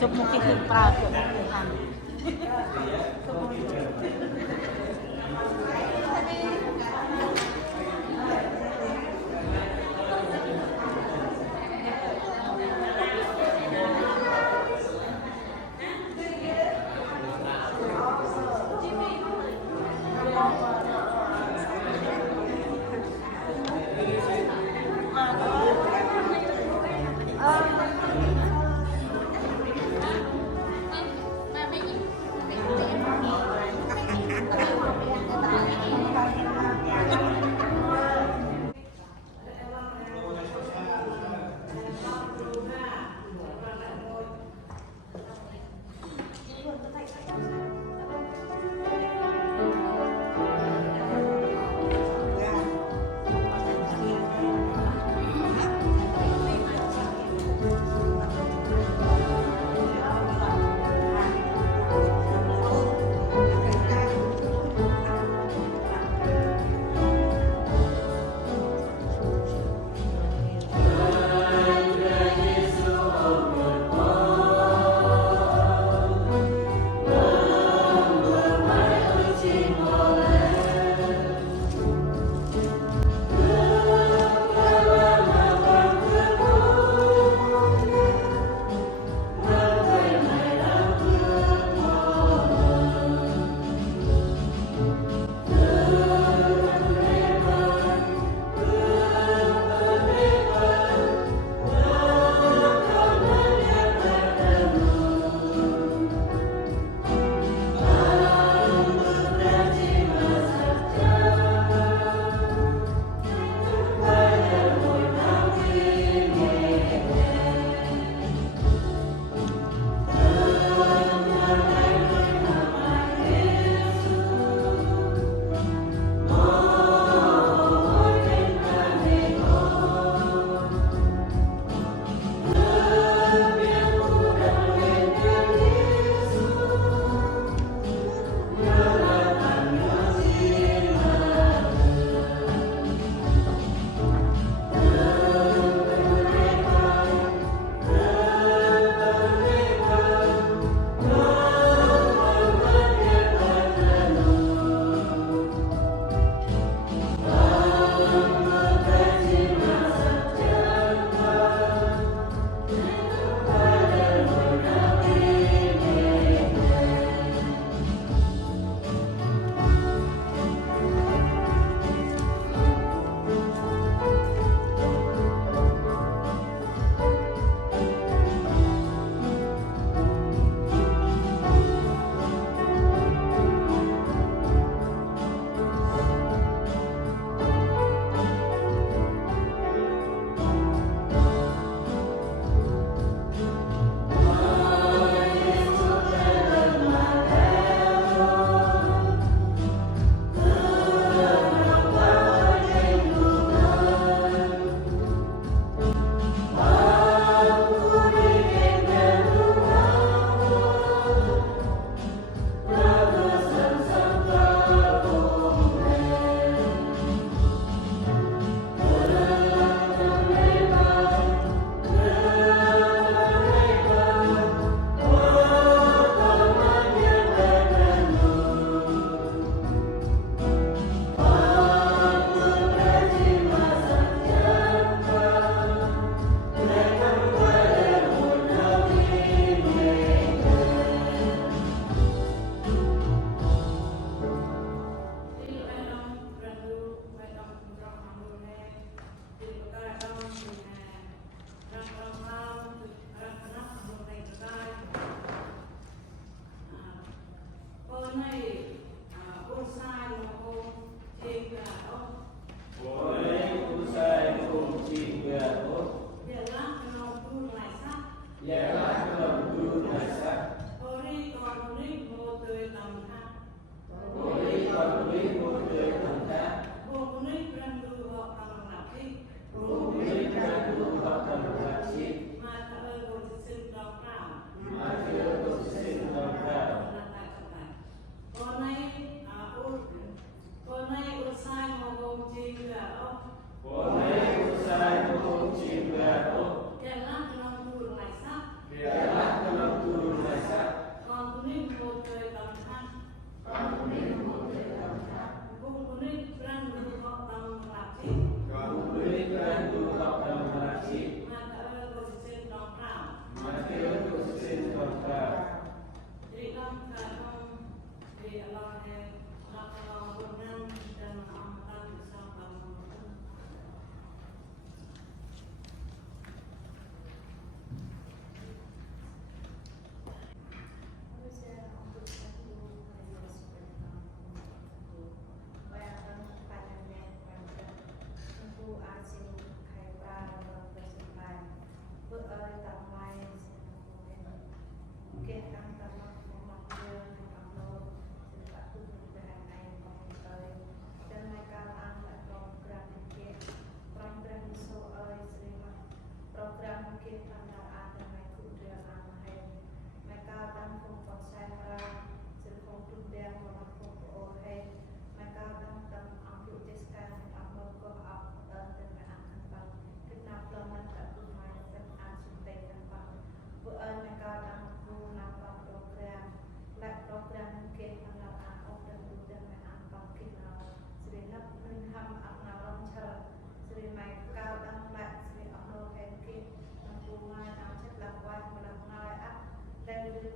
chụp một cái hình vào của thằng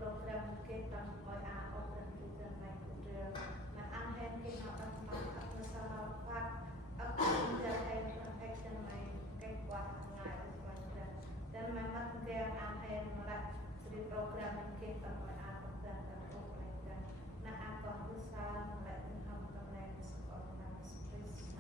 program ke tam oi a open to the night to na anhen ke na tam ak masalah fat ak menjadi perfection mai ke kuat ngai usuanya dan memang dia anhen melak di program ke tam oi a open to open na apa usaha melak ham kemen sekolah na space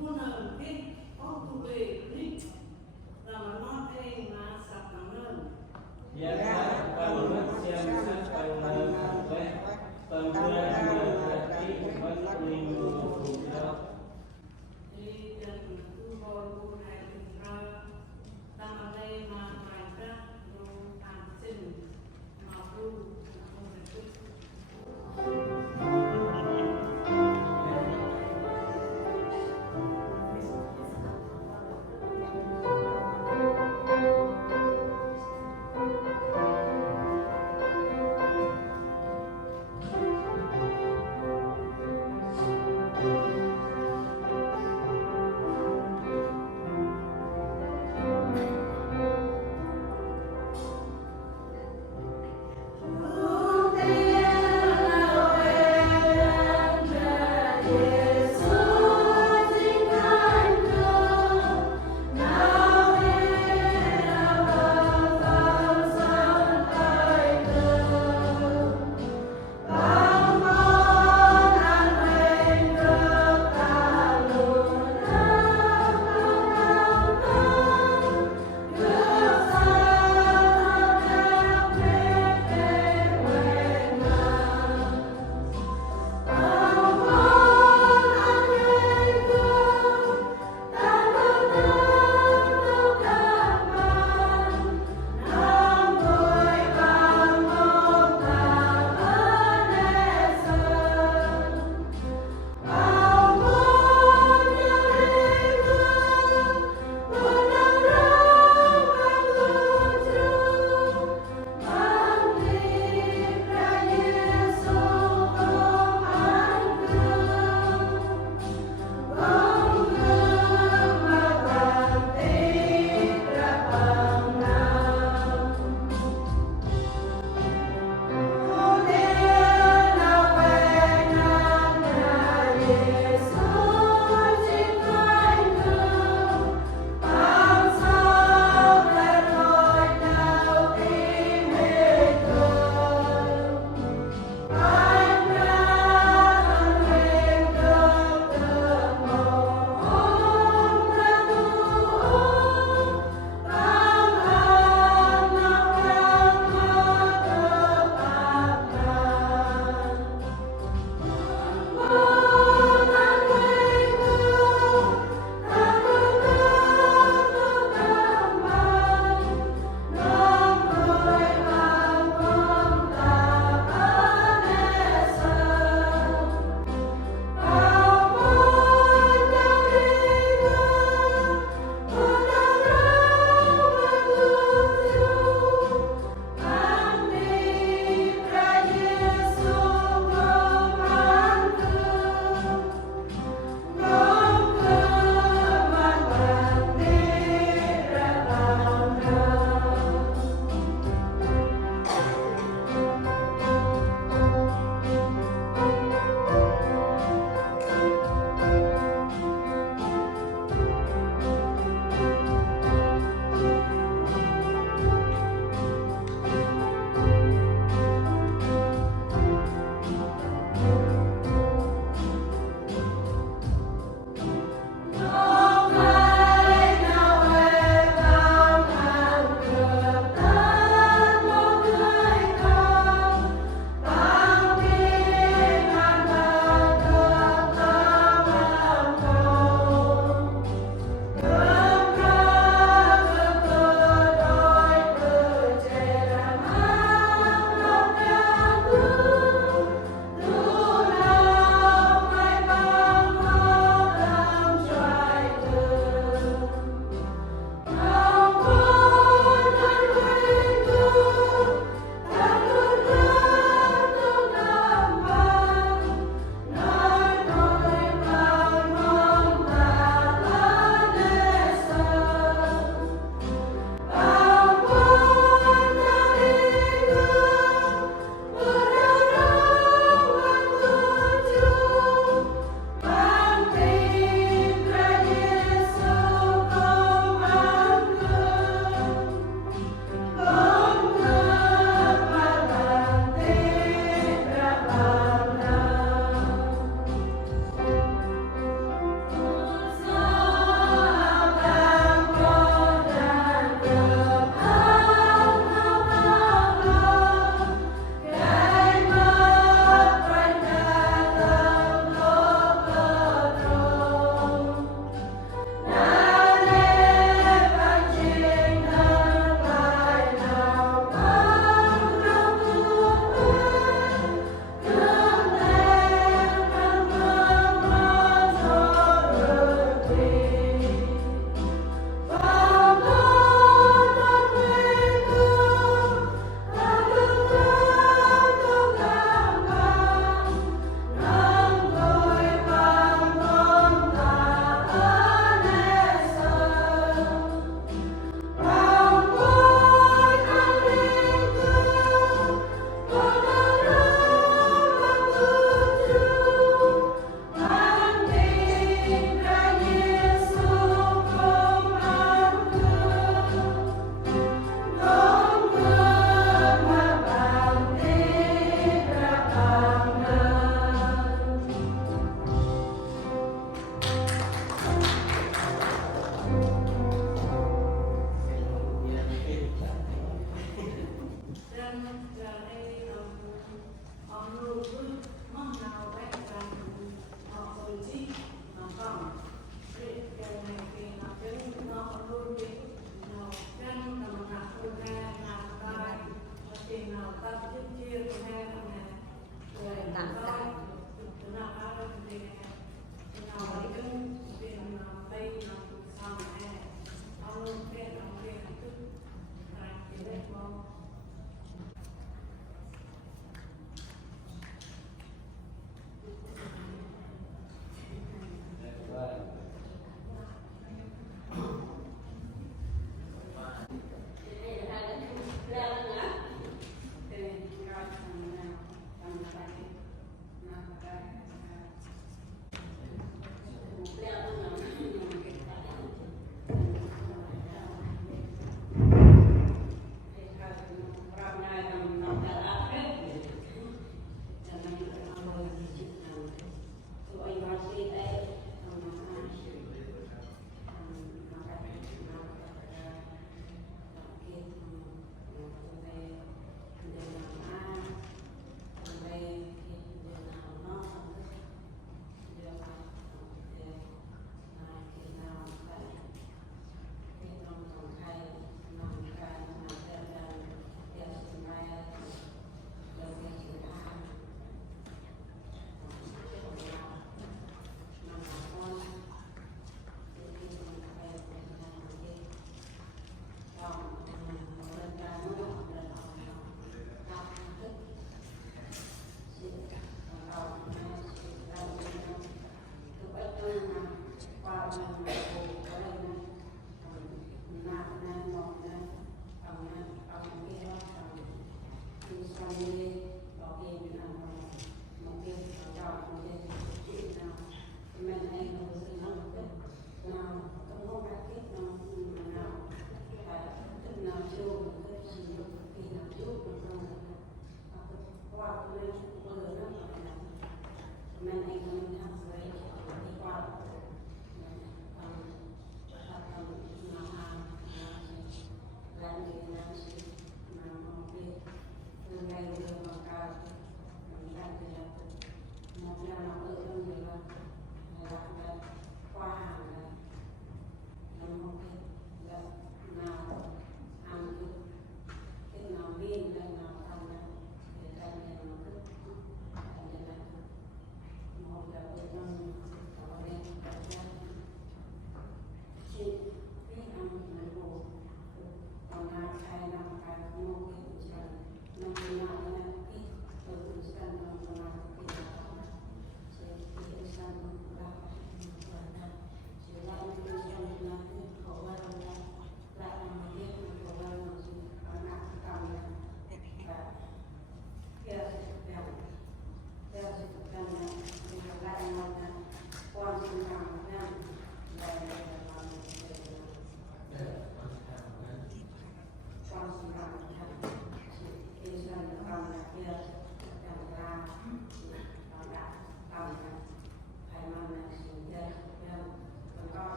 Bu nở biết ô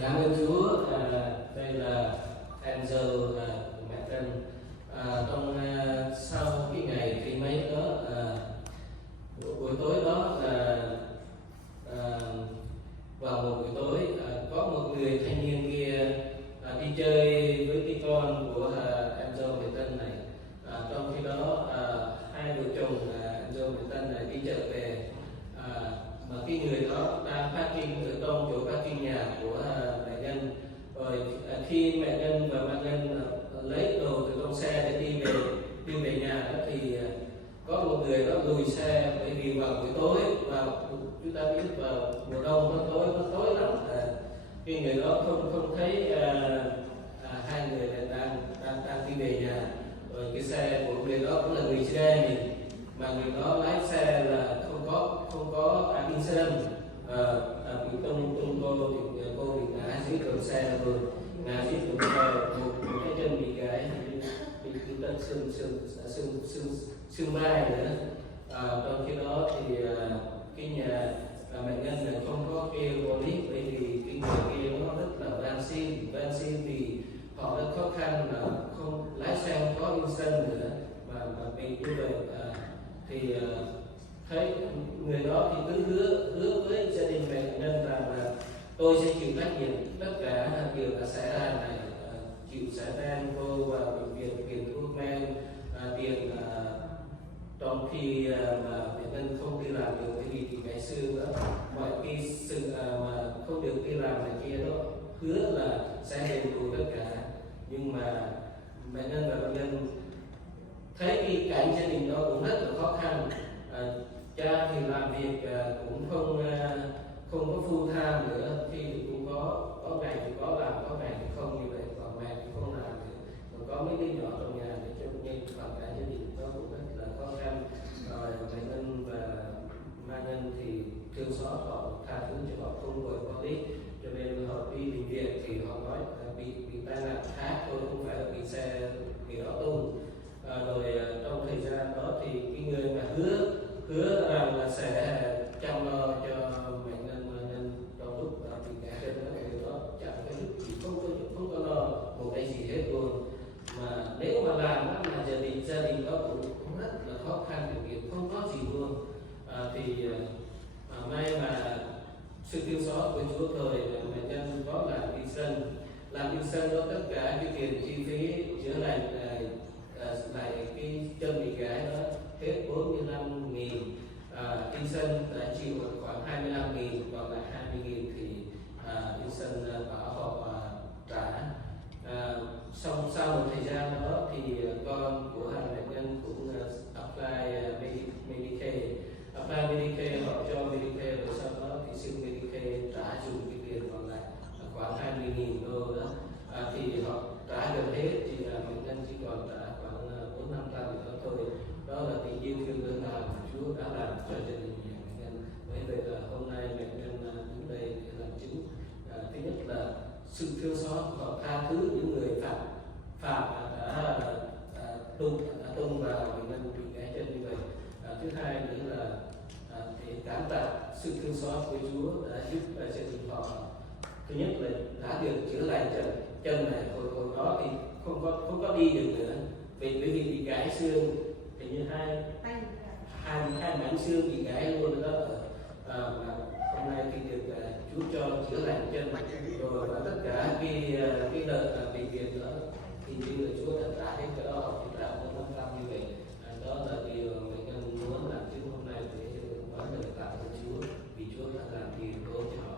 Cảm ơn Chúa. Đây là Angel mẹ Trân. Trong sau cái ngày khi mấy đó buổi tối đó là vào một buổi tối có một người thanh niên kia đi chơi với cái con của Angel mẹ Trân này. Trong khi đó hai vợ chồng Angel mẹ Trân này đi chợ về, mà cái người đó đang parking ở trong chỗ parking nhà của mẹ Nhân. Rồi khi mẹ Nhân và bà Nhân lấy đồ từ trong xe để đi về nhà đó, thì có một người đó lùi xe, bởi vì vào buổi tối, và chúng ta biết vào mùa đông nó tối lắm, cái người đó không thấy hai người này đang đi về nhà. Rồi cái xe của người đó cũng là người xe này, mà người đó lái xe là không có incident, bị cô bị ngã dưới đường xe rồi ngà chỉ cũng một cái chân bị gãy thì bị tật xương vai nữa. Trong khi đó thì cái nhà bệnh nhân này không có kêu polyp, bởi vì cái người kia nó rất là van xin vì họ rất khó khăn mà không lái xe, không có yên sân nữa mà bị như vậy. Thì thấy người đó thì cứ hứa với gia đình bệnh nhân rằng là tôi sẽ chịu trách nhiệm tất cả điều đã xảy ra này, chịu sẽ đem cô vào bệnh viện, tiền thuốc men, tiền trong khi mà bệnh nhân không đi làm được, bởi vì thì cái xương đó mọi cái sự mà không được đi làm này kia đó hứa là sẽ đền bù tất cả. Nhưng mà bệnh nhân và bệnh nhân thấy cái cảnh gia đình đó cũng rất là khó khăn. Cha thì làm việc cũng không có full time nữa, khi thì cũng có ngày thì có làm, có ngày thì không, như vậy còn mẹ thì không làm nữa, còn có mấy đứa nhỏ trong nhà để cho nên hoàn cảnh gia đình đó cũng rất là khó khăn. Rồi bệnh nhân và ma nhân thì thương xót họ, tha thứ cho họ, không vội polyp, cho nên họ đi bệnh viện thì họ nói bị tai nạn khác thôi, không phải là bị xe bị đó tung. Rồi trong thời gian đó thì cái người mà hứa rằng là sẽ chăm lo cho bệnh nhân trong lúc bị ngã trên đó, người đó chẳng có giúp gì, không có lo một cái gì hết luôn. Mà nếu mà làm đó là gia đình đó cũng rất là khó khăn, điều kiện không có gì luôn. Thì may mà sự thương xót của Chúa thời bệnh nhân có làm in sân đó, tất cả cái tiền chi phí chữa lành lại cái chân bị gãy đó hết 45.000. In sân đã chịu khoảng 25.000, còn lại 20.000 thì in sân bảo họ trả. Sau một thời gian đó thì con của hai bệnh nhân cũng apply Medicare, họ cho Medicare, rồi sau đó thì xin Medicare trả dùng cái tiền còn lại khoảng 20.000 đô đó. Thì họ trả gần hết, thì bệnh nhân chỉ còn trả khoảng 400-500 nữa thôi. Đó là tình yêu thương lớn lao mà Chúa đã làm cho gia đình bệnh nhân. Bởi vậy là hôm nay bệnh nhân đứng đây để làm chứng. Thứ nhất là sự thương xót, họ tha thứ những người phạm đã tung vào bệnh nhân bị gãy chân như vậy. Thứ hai nữa là để cảm tạ sự thương xót của Chúa đã giúp gia đình họ. Thứ nhất là đã được chữa lành chân này, hồi đó thì không có đi được nữa, bởi vì bị gãy xương, thì như hai mảnh xương bị gãy luôn đó. Mà hôm nay thì được Chúa cho chữa lành chân, rồi và tất cả cái đợt bệnh viện đó thì như là Chúa đã trả hết cái đó, thì trả 400 như vậy. Đó là điều bệnh nhân muốn làm chứng hôm nay để nói lời tạ ơn Chúa vì Chúa đã làm điều tốt cho họ.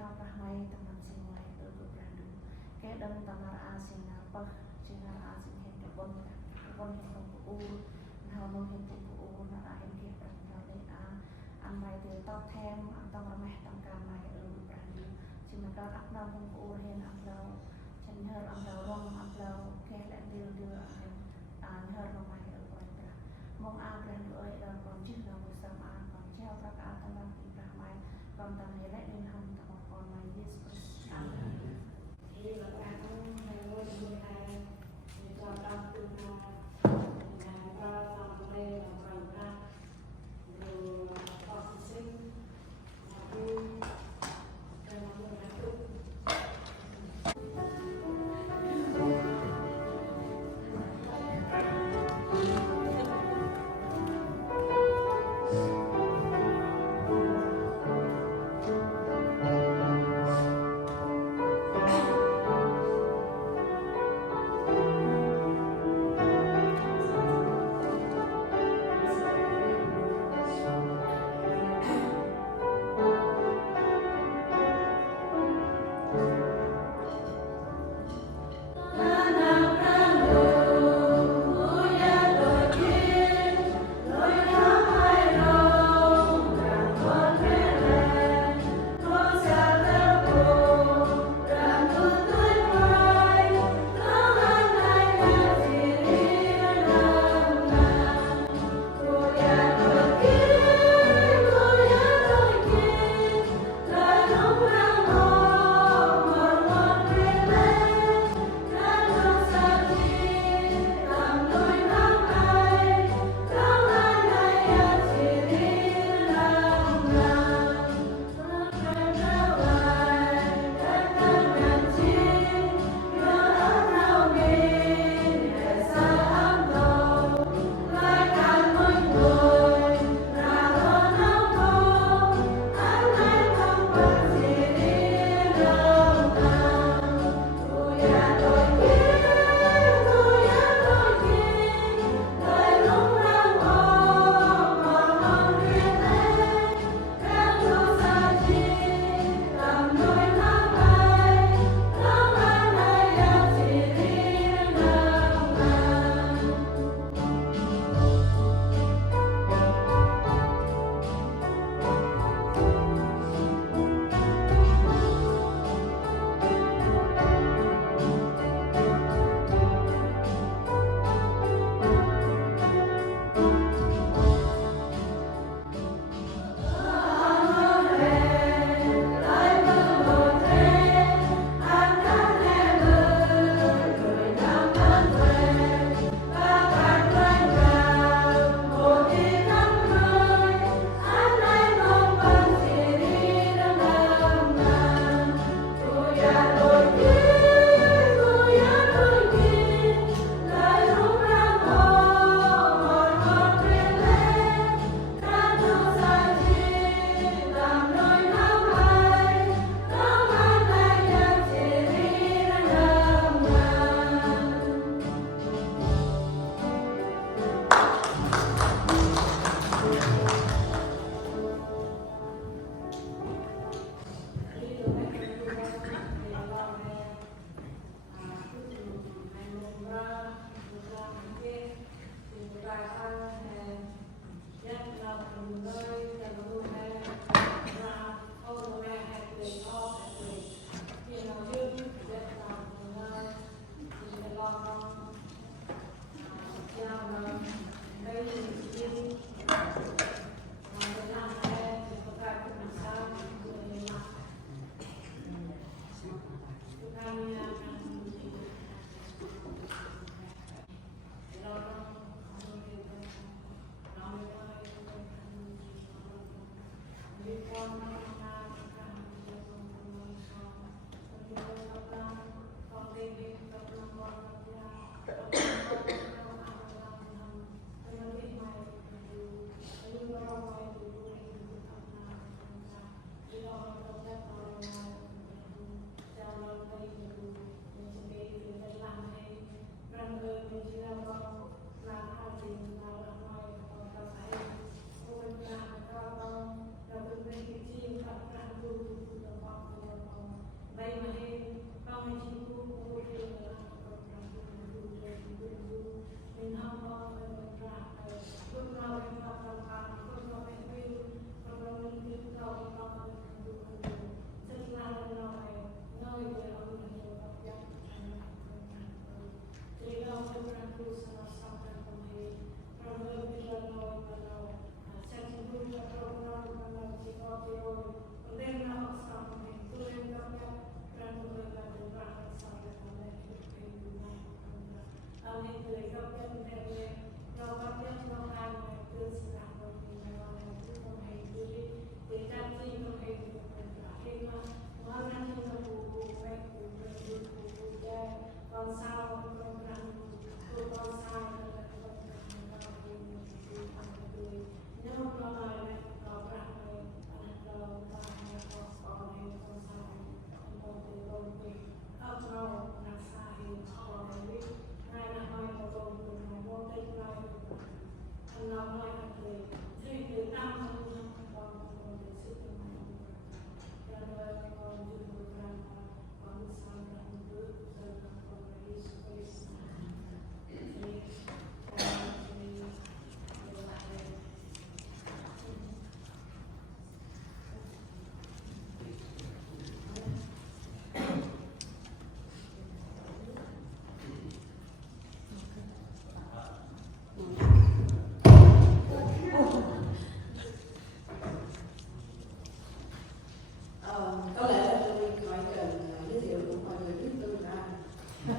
nó ra ngay tầm mình xin ngoài ở được ra được cái đâm tầm là a xin là bơ xin là a xin hiện cái bông hiện không của u nào nó hiện không của u nó là hiện kia tầm nó để ăn mày từ tao thêm ăn tao là mẹ tầm cả mày ở được ra được xin mà tao ấp đâu không của u hiện ăn đâu chân hơi ăn đâu rong ăn đâu cái lại đưa ăn hơi nó mày ở rồi ra mong ăn ra được ơi đâu còn chứ đâu có sao ăn còn treo các ăn tao làm gì ra mày còn tầm này lại nên không tầm một con mày biết ăn thì là ăn này ngồi người này cho tao từ nhà ta làm đây là phải ra rồi học sinh là vui rồi mọi người là vui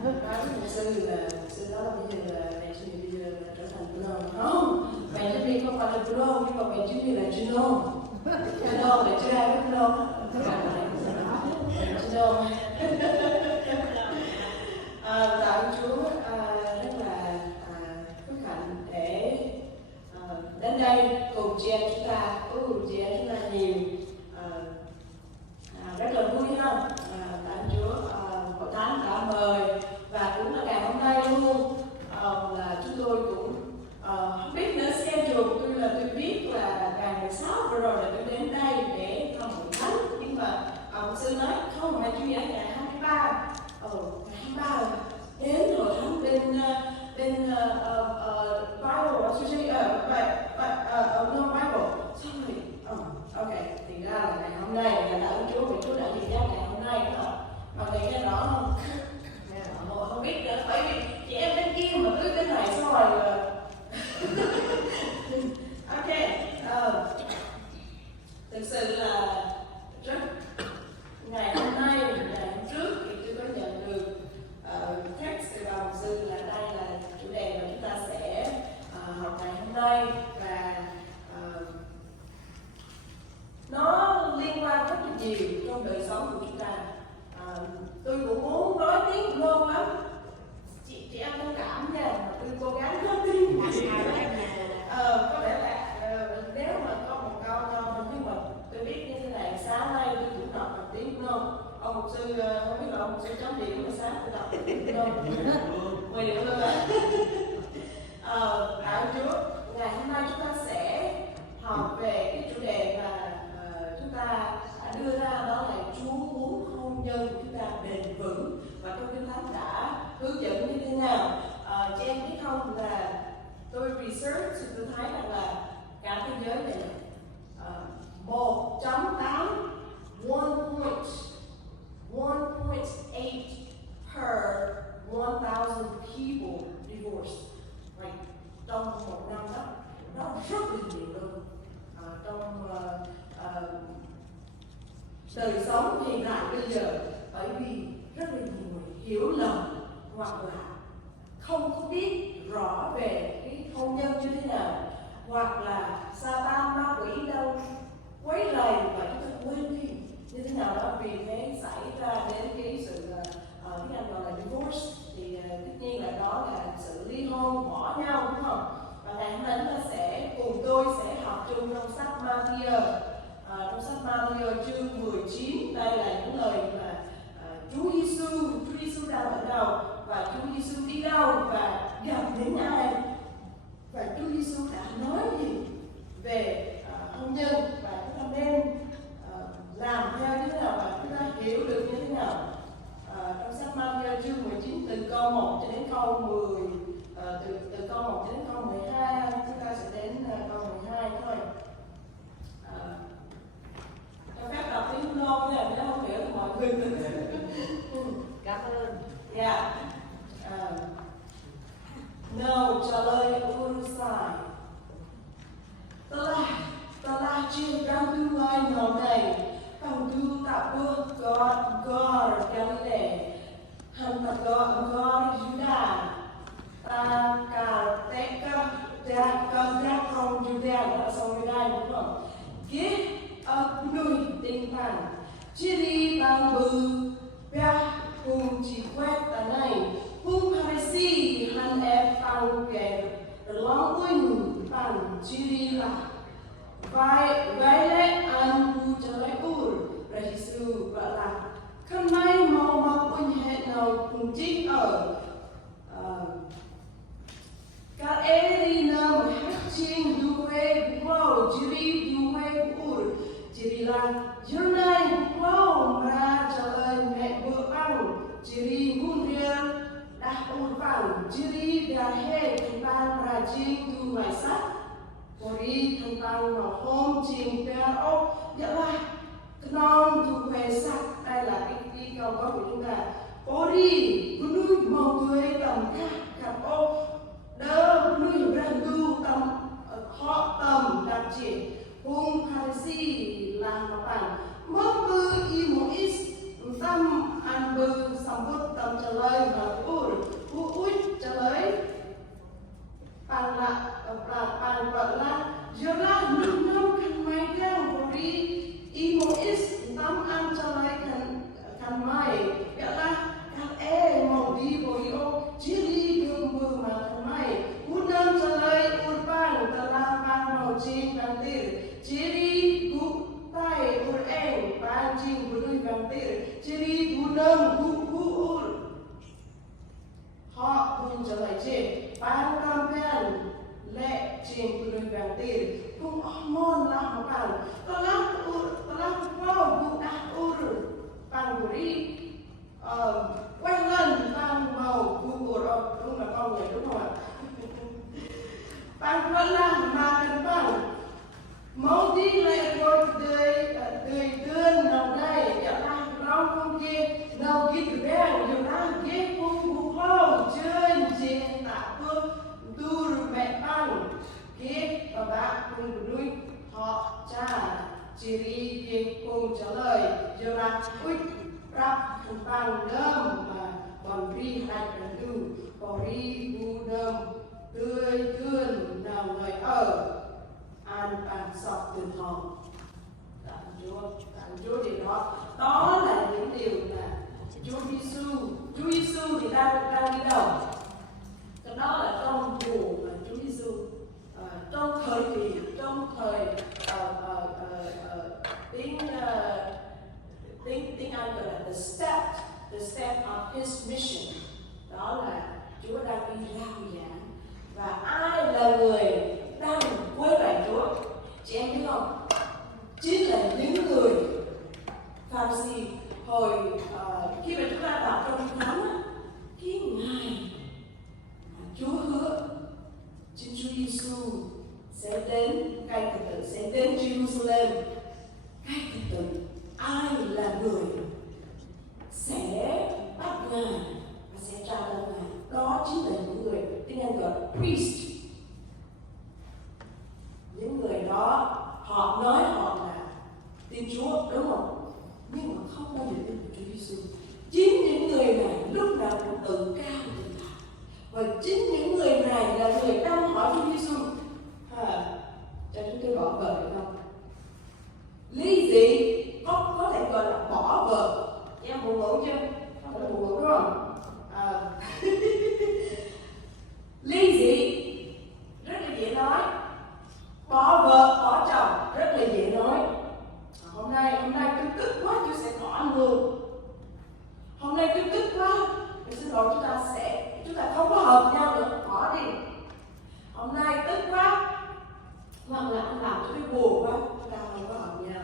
nói với mục sư đó là bây giờ là mẹ chuẩn bị bây giờ là trở thành pro không, mẹ chuẩn bị không phải là pro nhưng mà mẹ chuẩn bị là Juno mẹ chưa ai biết Juno tạ ơn Chúa rất là phước hạnh để đến đây cùng chị em chúng ta nhiều rất là vui ha. Tạ ơn Chúa hội thánh đã mời và cũng là ngày hôm nay luôn là chúng tôi cũng không biết nữa schedule của tôi là tôi biết là ngày 16 vừa rồi là tôi đến đây để thăm hội thánh, nhưng mà ông sư nói không, mà chủ nhật ngày 23 ngày 23 rồi đến hội thánh bên Bible no Bible xong rồi ok thì ra là ngày hôm nay là tạ ơn Chúa vì Chúa đã dìu dắt ngày hôm nay đó mà thì cái đó không biết nữa, bởi vì chị em bên kia mà cứ bên này xong rồi ok thực sự là rất ngày hôm nay ngày hôm trước thì tôi có nhận được text từ bà mục sư là đây là chủ đề mà chúng ta sẽ học ngày hôm nay, và nó liên quan rất là nhiều trong đời sống của chúng ta. Tôi cũng muốn nói tiếng ngon lắm, chị em thông cảm nha, mà tôi cố gắng nói tiếng có lẽ là nếu mà có một câu ngon, nhưng mà tôi biết như thế này, sáng nay tôi cũng đọc một tiếng ngon. Ông mục sư không biết là ông mục sư chấm điểm mà sáng tôi đọc tiếng ngon 10 điểm luôn ạ. Tạ ơn Chúa, ngày hôm nay chúng ta sẽ học về cái chủ đề mà chúng ta đã đưa ra, đó là Chúa muốn hôn nhân của chúng ta bền vững, và trong Kinh Thánh đã hướng dẫn như thế nào. Chị em biết không, là tôi research thì tôi thấy rằng là cả thế giới này 1.8 1.8 per 1,000 people divorced. Right. Trong một năm đó, nó rất là nhiều luôn. Trong đời sống hiện tại bây giờ, bởi vì rất là nhiều người hiểu lầm hoặc là không có biết rõ về cái hôn nhân như thế nào, hoặc là Sa-tan ma quỷ đâu quấy rầy và chúng ta quên đi như thế nào đó, vì thế xảy ra đến cái sự tiếng Anh gọi là divorce, thì tất nhiên là đó là sự ly hôn, bỏ nhau, đúng không? Và ngày hôm nay chúng ta sẽ cùng tôi sẽ học chung trong sách Ma-thi-ơ, trong sách Ma-thi-ơ chương 19. Đây là những lời mà Chúa Giêsu đang ở đâu và Chúa Giêsu đi đâu và gặp đến ai, và Chúa Giêsu đã nói gì về hôn nhân, và chúng ta nên làm theo như thế nào và chúng ta hiểu được như thế nào. Trong sách Ma-thi-ơ chương 19 từ câu 1 cho đến câu 10, từ câu 1 cho đến câu 12, chúng ta sẽ đến câu 12 thôi. Cho phép đọc tiếng nôm nha, nếu không hiểu thì mọi người Cảm ơn. Yeah. No trả lời Urusai. Ta là trên trong tương lai nhỏ này, bằng tu tạo bước God Galilee, hằng thật God Judah, ta cả tế con ra không Judah, đó là xong Judah đúng không? Ghét nuôi tinh thần, chỉ đi bằng bự, bia cùng chỉ quét ta này, hung Pharisee hắn ép tăng kẻ lòng quỳnh bằng chỉ đi là vai lẽ ăn bu cho lấy ur, và Giêsu bảo là hôm nay mau mau quỳnh hẹn nào cùng chỉ ở các đi nằm hát chiên duwe wow chỉ duwe ur chỉ là hôm nay wow mà trả lời mẹ bữa ăn chỉ ngun riêng đã ur bằng chỉ đã hết chúng ta ra chiên tu mai sắc Ori tentang home chiên bè ốc, nghĩa là non tu về sắc. Đây là cái câu nói của chúng ta. Ori nuôi mong tuế tầm cặp ốc, đỡ nuôi ràng tu tầm họ tầm đặc chỉ hung Pharisee là nó bằng mất bư y một ít tâm ăn bư sắm bút tầm trả lời và รับคันตังเดิมมาบอนรีให้กันดูบอรีดูเดิมเตื้อยเตื้อนนาวเลยan bàn sọc tiền hòn tặng Chúa điều đó là những điều là Chúa Giêsu thì đang đi đâu? Đó là trong mùa mà Chúa Giêsu trong thời kỳ tiếng Anh gọi là the step of his mission. Đó là Chúa đang đi rao giảng và ai là người đang quấy rầy Chúa? Chị em biết không? Chính là những người Pha-ri-si hồi khi mà chúng ta đọc trong Kinh Thánh, cái ngày mà Chúa hứa chính Chúa Giêsu sẽ đến ngay từ từ, sẽ đến Jerusalem ngay từ từ. Ai là người sẽ bắt Ngài và sẽ tra tấn Ngài? Đó chính là những người tiếng Anh gọi priest. Những người đó họ nói họ là tin Chúa, đúng không? Nhưng mà không bao giờ tin Chúa Giêsu. Chính những người này lúc nào cũng tự cao tự đại, và chính những người này là người đang hỏi Chúa Giêsu cho chúng tôi bỏ vợ được không? Lý gì có thể gọi là bỏ vợ? Em buồn ngủ chưa? Không phải buồn ngủ đúng không? Lý gì rất là dễ nói, bỏ vợ bỏ chồng rất là dễ nói. Hôm nay tôi tức quá, tôi sẽ bỏ anh luôn. Hôm nay tôi tức quá, tôi xin lỗi, chúng ta không có hợp nhau nữa, bỏ đi. Hôm nay tức quá, hoặc là anh làm cho tôi buồn quá, chúng ta không có hợp nhau.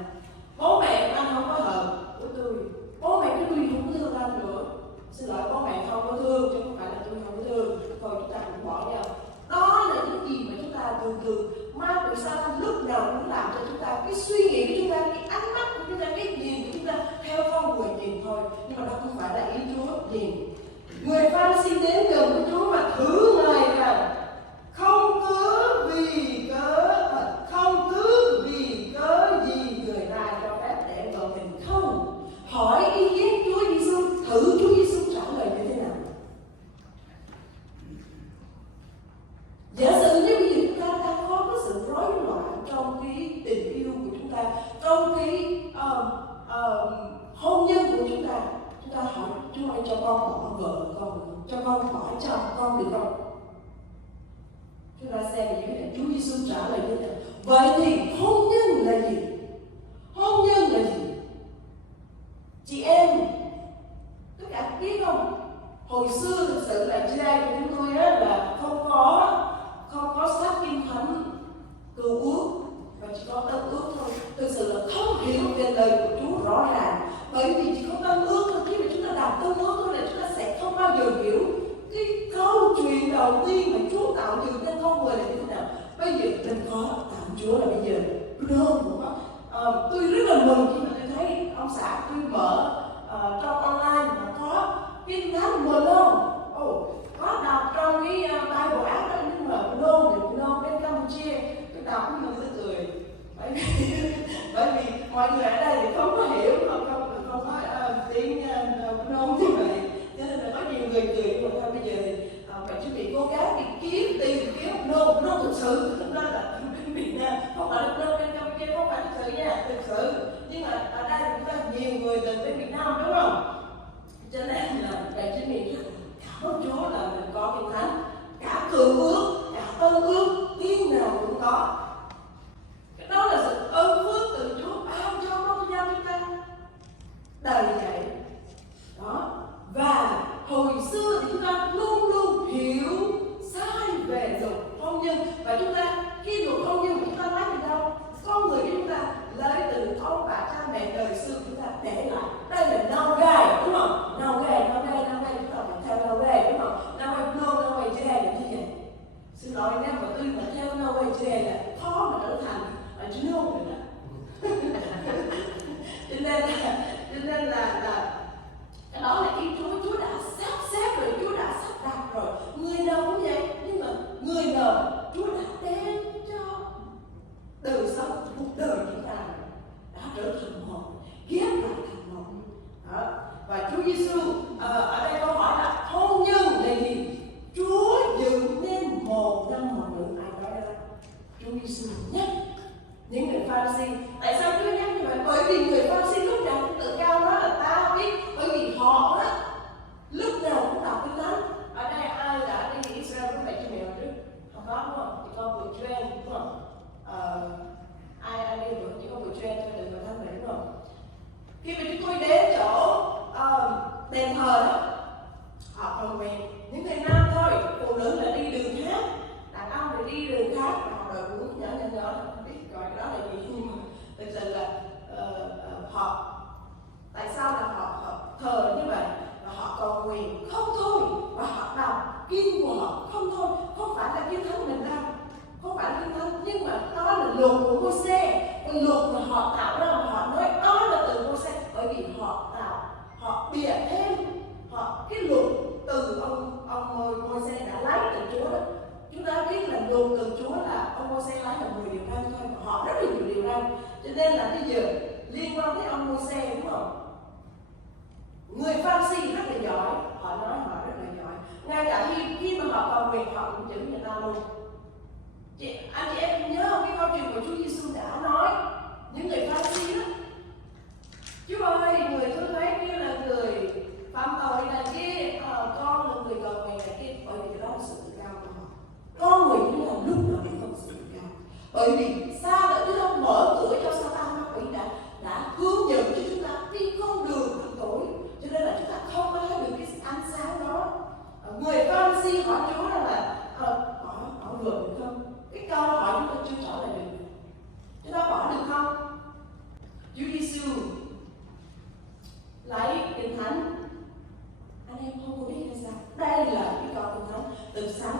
Bố mẹ anh không có hợp với tôi, bố mẹ của tôi không có thương anh nữa. Xin lỗi, bố mẹ không có thương, chứ không phải là tôi không có thương. Thôi chúng ta cũng bỏ nhau. Đó là những gì mà chúng ta thường ma quỷ Sa-tan lúc nào cũng làm cho chúng ta, cái suy nghĩ của chúng ta, cái ánh mắt của chúng ta, cái nhìn của chúng ta theo con người nhìn thôi. Nhưng mà đó không phải là ý Chúa nhìn. Người Pha-ri-si đến gần với Chúa và thử Ngài rằng không cứ vì cớ gì người ta cho phép để vợ mình không? Hỏi ý kiến Chúa Giêsu, thử Chúa Giêsu trả lời như thế nào? Giả sử như bây giờ chúng ta đang có cái sự rối loạn trong cái tình yêu của chúng ta, trong cái hôn nhân của chúng ta hỏi Chúa ơi, cho con bỏ vợ con được không? Cho con bỏ chồng con được không? Chúng ta xem những cái Chúa Giêsu trả lời như thế nào. Vậy thì hôn nhân là gì? Hôn nhân là gì? Chị em tất cả biết không? Hồi xưa thực sự là trai của chúng tôi là không có sách Kinh Thánh cựu ước và chỉ có Tân ước thôi. Thực sự là không hiểu về lời của Chúa rõ ràng, bởi vì chỉ có Tân ước thôi. Khi mà chúng ta đọc Tân ước thôi là chúng ta sẽ không bao giờ hiểu cái câu chuyện đầu tiên mà Chúa tạo dựng nên con người là như thế nào. Bây giờ mình có tạm Chúa là bây giờ đơn của nó. Tôi rất là mừng khi mà tôi thấy ông xã tôi mở trong online mà có Kinh Thánh mờ lôn. Có đọc trong cái Bible app đó, nhưng mà lôn bên Campuchia tôi đọc nhưng mà tôi cười bởi vì mọi người ở đây thì không có hiểu, không có tiếng lôn như vậy, cho nên là có nhiều người cười. Nhưng mà thôi bây giờ thì phải chuẩn bị cố gắng đi kiếm lôn thực sự, đó là bên Việt Nam, không phải là lôn bên Campuchia, không phải thực sự nha, thực sự. Nhưng mà ở đây chúng ta nhiều người từ bên Việt Nam đúng không? Cho nên là đại chính mình cảm ơn Chúa là mình có Kinh Thánh, cả cựu ước, cả tân ước, tiếng nào cũng có. Cái đó là sự ơn phước từ Chúa bao cho con nhau chúng ta đầy dẫy đó. Và hồi xưa thì chúng ta luôn luôn hiểu sai về luật hôn nhân, và chúng ta khi luật hôn nhân của chúng ta lấy từ đâu? Con người của chúng ta lấy từ ông bà cha mẹ đời xưa chúng ta để lại. Đây là nâu gai đúng không? Nâu gai chúng ta phải theo nâu gai đúng không? Nâu gai chê là như vậy. Xin lỗi nếu mà tôi mà theo nâu gai chê là khó mà trở thành chứ không được ạ. Cho nên là cái đó là ý Chúa đã sắp xếp rồi, Chúa đã sắp đặt rồi. Người nào cũng vậy, nhưng mà người nào Chúa đã đem cho đời sống cuộc đời chúng ta đã trở thành một, ghép lại thành một. Giêsu ở đây câu hỏi là hôn nhân là gì? Chúa dựng nên một nam một nữ. Ai nói đó? Chúa Giêsu nhắc những người Pha-ri-si. Tại sao Chúa nhắc như vậy? Bởi vì người Pha-ri-si lúc nào cũng tự cao nói là ta biết. Bởi vì họ á lúc nào cũng đọc Kinh Thánh. Ở đây ai đã đi Israel với mẹ cho mẹ trước? Không có đúng không? Chỉ có buổi trưa đúng không? Ai đi được chỉ có buổi trưa thôi, đừng vào thăm mẹ đúng không? Khi mà chúng tôi đến chỗ đền thờ đó, họ cầu nguyện. Những người nam thôi, phụ nữ là đi đường khác, đàn ông thì đi đường khác, họ đội mũ nhỏ không biết gọi cái đó là gì, nhưng mà thực sự là họ tại sao là họ thờ như vậy và họ cầu nguyện không thôi, và họ đọc kinh của họ không thôi, không phải là kinh thánh mình đâu, không phải là kinh thánh, nhưng mà đó là luật của Mô-se, cái luật mà họ tạo ra, mà họ nói đó là từ Mô-se, bởi vì họ tạo, họ bịa thêm cái luật từ ông Môi-se đã lấy từ Chúa đó. Chúng ta biết là luật từ Chúa là ông Môi-se lấy là 10 điều răn thôi, họ rất là nhiều điều răn, cho nên là bây giờ liên quan tới ông Môi-se đúng không? Người Pha-ri-si rất là giỏi, họ nói họ rất là giỏi, ngay cả khi mà họ cầu nguyện họ cũng chửi người ta luôn. Anh chị em nhớ không cái câu chuyện của Chúa Giêsu đã nói những người Pha-ri-si đó, Chúa ơi, người tôi thấy kia là người phạm tội này kia, con là người cầu nguyện này kia, bởi vì đó là sự tự cao của họ. Con người như là lúc nào cũng có sự tự cao, bởi vì sao đã chúng ta mở cửa cho Sa-tan ma quỷ đã hướng dẫn cho chúng ta đi con đường tự tối, cho nên là chúng ta không có thấy được cái ánh sáng đó. Người Pha-ri-si hỏi Chúa rằng là bỏ vượt được không? Cái câu hỏi chúng ta chưa trả lời được. Chúng ta bỏ được không? Chúa Giêsu lấy Kinh Thánh, anh em không có biết hay sao? Đây là cái câu Kinh Thánh từ Sáng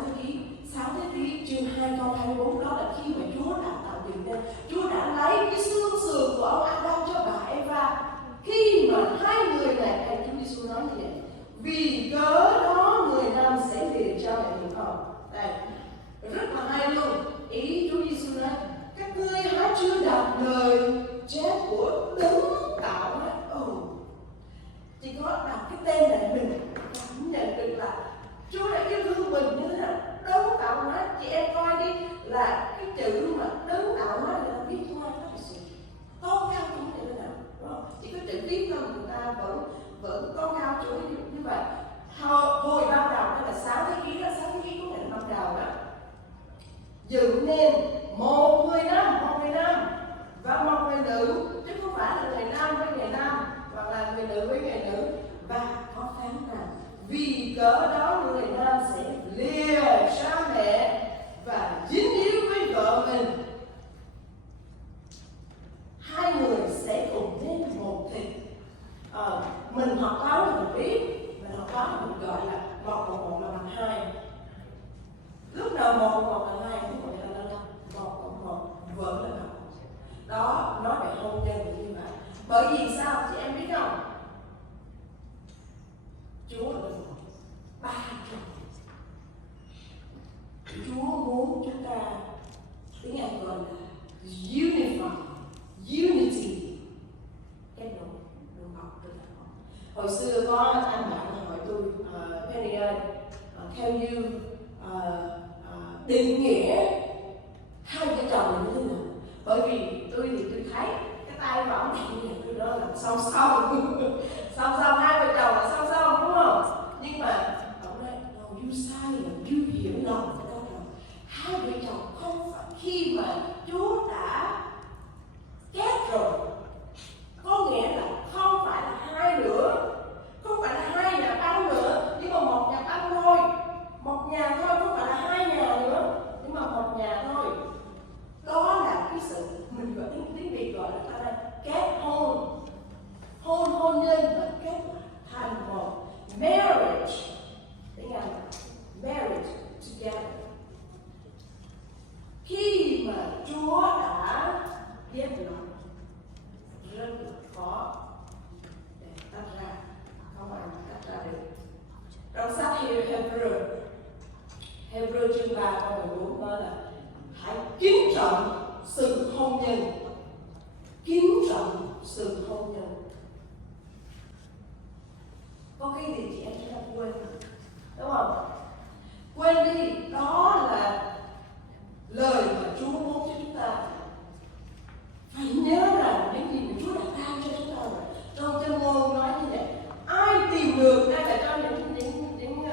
Thế Ký chương 2 câu 24, đó là khi mà Chúa đã tạo dựng nên, Chúa đã lấy cái xương sườn của ông Adam cho bà Eva. Khi mà hai người này, đây Chúa Giêsu nói như vậy, vì cớ đó người nam sẽ lìa cha mẹ người con. Đây rất là hay luôn. Ý Chúa Giêsu nói, các ngươi há chưa đọc lời chết của đấng tạo ra. Chỉ có đọc cái tên này mình cảm nhận được là Chúa đã yêu thương mình như thế nào. Đấng tạo hóa, chị em coi đi, là cái chữ mà đấng tạo hóa là viết hoa rất là sự tôn cao Chúa như thế nào, đúng không? Chỉ có chữ viết thôi người ta vẫn tôn cao Chúa như vậy. Hồi ban đầu đó là Sáng Thế Ký đó, Sáng Thế Ký có nghĩa là ban đầu đó, dựng nên một người nam và một người nữ, chứ không phải là người nam với người nam hoặc là người nữ với người nữ. Và có phán rằng vì cớ đó người nam sẽ lìa cha mẹ và dính líu với vợ mình, hai người sẽ cùng nên một thịt. Mình học báo mình biết, mình học báo mình gọi là 1 cộng 1 là bằng 2. Lúc nào 1 cộng 1 là 2 thì gọi là 1 cộng 1 vợ là bằng. Đó, nói về hôn nhân là như vậy. Bởi vì sao chị em biết không? Chúa là ba chồng. Chúa muốn chúng ta, tiếng Anh gọi là unity, kết nối, đúng học rất là khó. Hồi xưa có anh bạn hỏi tôi, Penny ơi, theo như định nghĩa hai vợ chồng là như thế nào? Bởi vì tôi thì tôi thấy cái tay của ông này tôi đó là song song hai vợ chồng là song song đúng không? Nhưng mà ông nói you sai rồi, you hiểu lầm cái đó rồi. Hai vợ chồng không phải, khi mà Chúa đã kết rồi, có nghĩa là không phải là hai nữa, không phải là hai nhà băng nữa, nhưng mà một nhà băng thôi, một nhà thôi, không phải là hai nhà nữa, nhưng mà một nhà thôi. Đó là cái sự mình gọi tiếng Việt gọi là kết hôn nhân và kết có khi thì chị em chúng ta quên, đúng không? Quên đi, đó là lời mà Chúa muốn cho chúng ta phải nhớ rằng những gì mà Chúa đã ban cho chúng ta rồi. Trong Châm Ngôn nói như vậy, ai tìm được, đây là cho những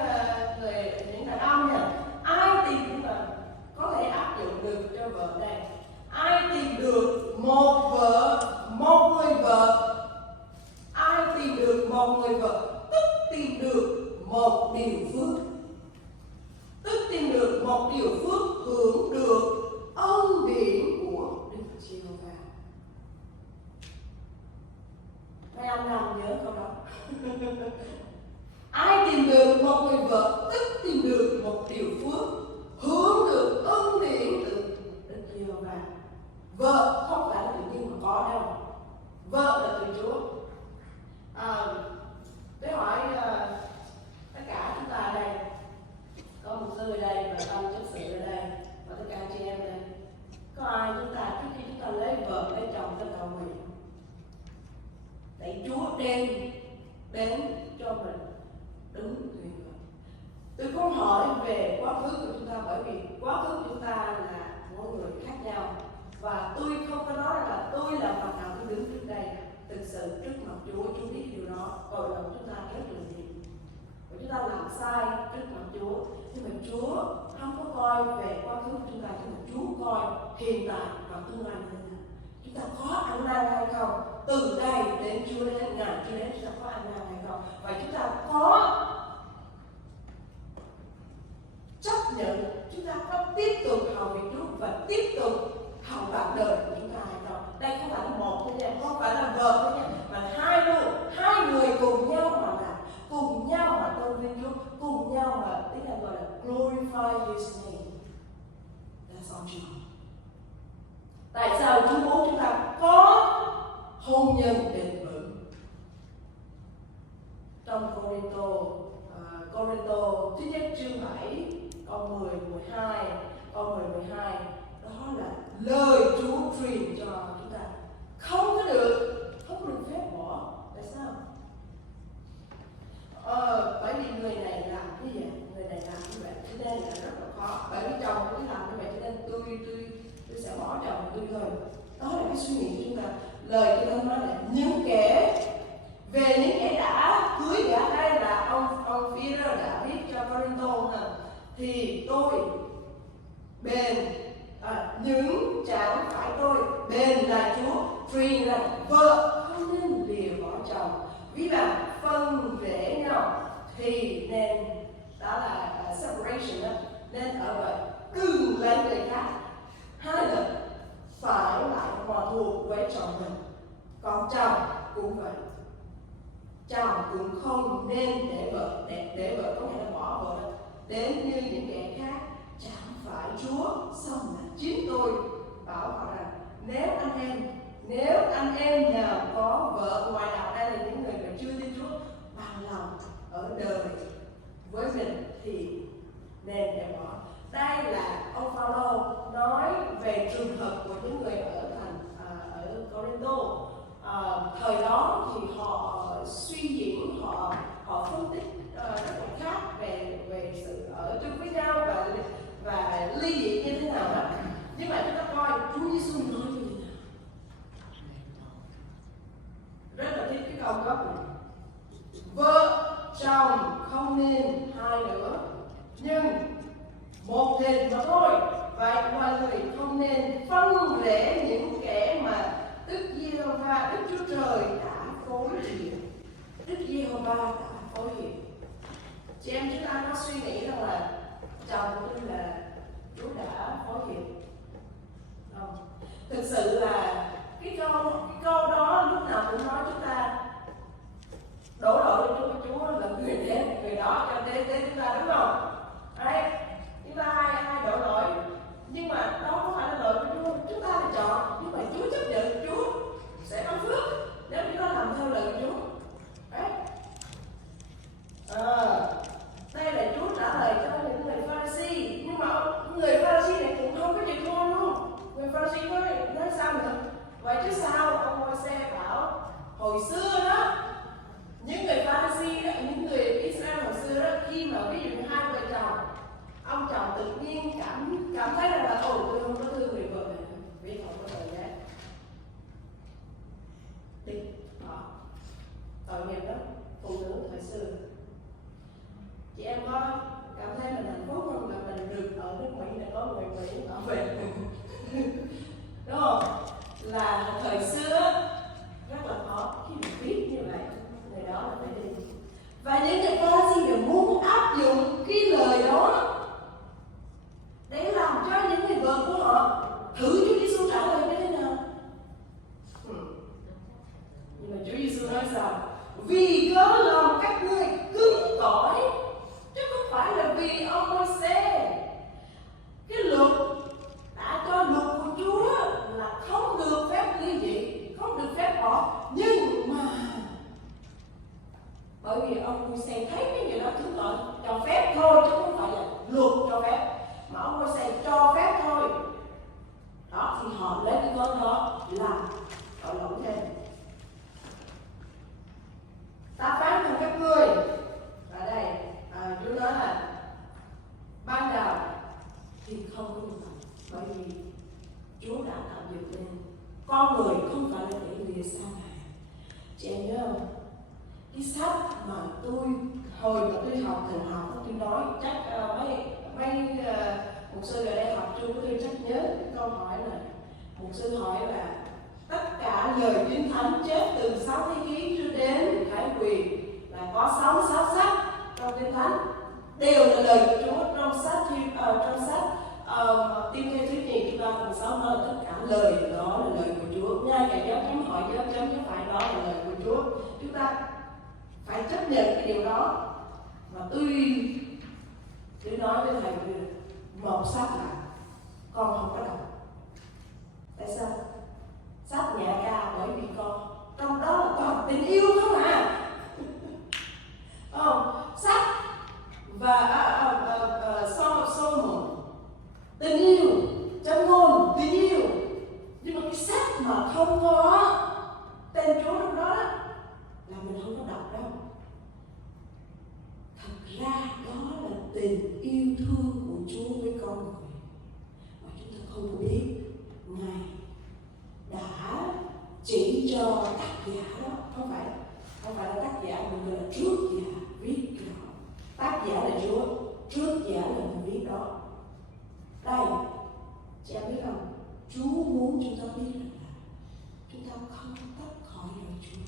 đàn ông nha, ai tìm được là có thể áp dụng được cho vợ này. Ai tìm được một người vợ, ai tìm được một người vợ, tức tìm được một điều phước, tức tìm được một điều phước, hưởng được ân điển của Đức Giê-hô-va. Mấy anh làm nhớ câu đó. Ai tìm được một người vợ, tức tìm được một điều phước, hưởng được ân điển từ Đức Giê-hô-va. Vợ không phải là tự nhiên mà có đâu, vợ là từ Chúa. Tôi hỏi tất cả chúng ta ở đây, có mục sư ở đây và ông chấp sự ở đây và tất cả chị em ở đây, có ai chúng ta trước khi chúng ta lấy vợ lấy chồng ta cầu nguyện để Chúa đem đến cho mình đúng tuyệt vời? Tôi không hỏi về quá khứ của chúng ta, bởi vì quá khứ của chúng ta là mỗi người khác nhau, và tôi không có nói là tôi là phần nào tôi đứng trước đây. Thực sự trước mặt Chúa biết điều đó, tội lỗi chúng ta rất là nhiều, và chúng ta làm sai trước mặt Chúa. Nhưng mà Chúa không có coi về quá khứ của chúng ta, nhưng mà Chúa coi hiện tại và tương lai như thế nào. Chúng ta có ăn năn hay không? Từ đây đến Chúa đến ngày Chúa đến, chúng ta có ăn năn hay không? Và chúng ta có chấp nhận, chúng ta có tiếp tục hầu việc Chúa và tiếp tục hầu bạn đời của chúng ta hay không? Đây không phải là một thôi nha, không phải là vợ thôi nha, mà hai luôn, hai người cùng nhau mà làm, cùng nhau mà tôn vinh Chúa, cùng nhau mà tiếng Anh gọi là glorify His name. That's all Chúa. Tại sao Chúa muốn chúng ta có hôn nhân bền vững? Trong Cô-rinh-tô thứ nhất chương 7 câu 10, 12, câu 10, 12, đó là lời Chúa truyền cho chúng ta không có được phép bỏ. Tại sao? Bởi vì người này làm như vậy, người này làm như vậy, cho nên là rất là khó. Bởi vì chồng tôi làm như vậy, cho nên tôi sẽ bỏ chồng tôi thôi. Đó là cái suy nghĩ của chúng ta. Lời của ta nói là những kẻ đã cưới gả, đây là ông Peter đã viết cho Cô-rinh-tô thì tôi bền, những chẳng phải tôi bền là Chúa truyền rằng vợ không nên lìa bỏ chồng, ví bằng phân rẽ nhau thì nên, đó là separation đó, nên ở vậy đừng lấy người khác. Hai là phải lại hòa thuộc với chồng mình, còn chồng cũng vậy, chồng cũng không nên để vợ có thể là bỏ vợ đến như những kẻ khác. Chẳng phải Chúa xong là chính tôi bảo họ rằng nếu anh em nào có vợ ngoài đạo, đây là những người mà chưa tin Chúa, bằng lòng ở đời với mình thì nên để bỏ. Đây là ông Phaolô nói về trường hợp của những người ở Cô-rinh-tô. Thời đó thì họ suy diễn, họ phân tích rất là khác về sự ở chung với nhau và ly dị như thế nào đó. Nhưng mà chúng ta coi Chúa Giêsu nói như thế nào. Rất là thích cái câu đó này. Vợ chồng không nên hai nữa, nhưng một thịt mà thôi. Vậy mọi người không nên phân rẽ những kẻ mà Đức Giê-hô-va, Đức Chúa Trời đã phối hiệp. Đức Giê-hô-va đã phối hiệp. Chị em chúng ta có suy nghĩ rằng là chồng của tôi là Chúa đã phối hiệp không? Thực sự là cái câu đó lúc nào cũng nói chúng ta đổ lỗi cho Chúa là người đẹp, người đó cho đến chúng ta, đúng không? Đấy, chúng ta ai đổ lỗi, nhưng mà đó không phải là lỗi của Chúa, chúng ta thì chọn, nhưng mà Chúa chấp nhận, Chúa sẽ ban phước nếu chúng ta làm theo lời của Chúa. Đấy. Đây là Chúa trả lời cho những người Pha-ri-si, nhưng mà người Pha-ri-si này cũng không có chịu thua luôn. Người Pha-ri-si nói sao nữa? Vậy chứ sao? Ông Môi-se bảo hồi phụ nữ thời xưa. Chị em có cảm thấy mình hạnh phúc không là mình được ở nước Mỹ để có người Mỹ bảo vệ mình? Đúng không? Là thời xưa rất là khó khi được viết như vậy, người đó là phải đi. Và những người Pha-ri đều muốn áp dụng cái lời đó để làm cho những người vợ của họ thử Chúa Giêsu trả lời như thế nào. Nhưng mà Chúa Giêsu nói rằng vì cớ lòng các ngươi cứng cỏi, chứ không phải là vì ông Môi-se. Cái luật đã cho luật của Chúa là không được phép ly dị, không được phép bỏ, nhưng mà bởi vì ông Môi-se thấy cái điều đó cứng cỏi, cho phép thôi chứ không phải là luật cho phép, mà ông Môi-se cho phép thôi. Đó thì họ lấy cái con đó làm tội lỗi thêm. Ta phán cùng các ngươi ở đây, Chúa nói là ban đầu thì không có như vậy, bởi vì Chúa đã tạo dựng nên con người không phải là để lìa xa Ngài. Chị em nhớ không? Cái sách mà tôi hồi mà tôi học thần học, tôi nói chắc mấy mục sư ở đây học chung với tôi chắc nhớ cái câu hỏi này. Mục sư hỏi là tất cả lời Kinh Thánh chép từ 6 thế ký cho đến Khải Huyền là có 66 sách trong Kinh Thánh đều là lời của Chúa. Trong sách Tim-thê thứ nhì chương 3 phần 6 nói là tất cả lời đó là lời của Chúa. Ngay cả dấu chấm hỏi dấu chấm dấu phải đó là lời của Chúa. Chúng ta phải chấp nhận cái điều đó. Và tôi nói với thầy một sách là con không có đọc. Tại sao? Sách nhẹ ca bởi vì con trong đó là toàn tình yêu không à. Sách và Song of Solomon, tình yêu, châm ngôn, tình yêu. Nhưng mà cái sách mà không có tên Chúa trong đó là mình không có đọc đâu. Thật ra đó là tình yêu thương của Chúa với con người mà chúng ta không có biết. Ngài đã chỉ cho tác giả đó, không phải là tác giả, mình gọi là trước giả viết cái đó. Tác giả là Chúa, trước giả là người viết đó. Đây, chị em biết không? Chúa muốn chúng ta biết rằng là chúng ta không tách khỏi lời Chúa.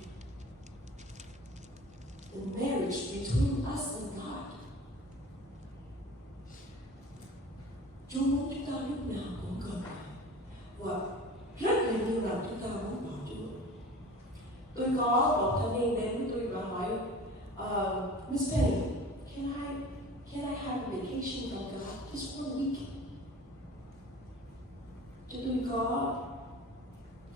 The marriage between us and God. Chúa muốn chúng ta lúc nào cũng cần và rất là nhiều lần chúng ta muốn bỏ Chúa. Tôi có một thanh niên đến với tôi và hỏi Miss Penny, can I have a vacation from God just one week? Cho tôi có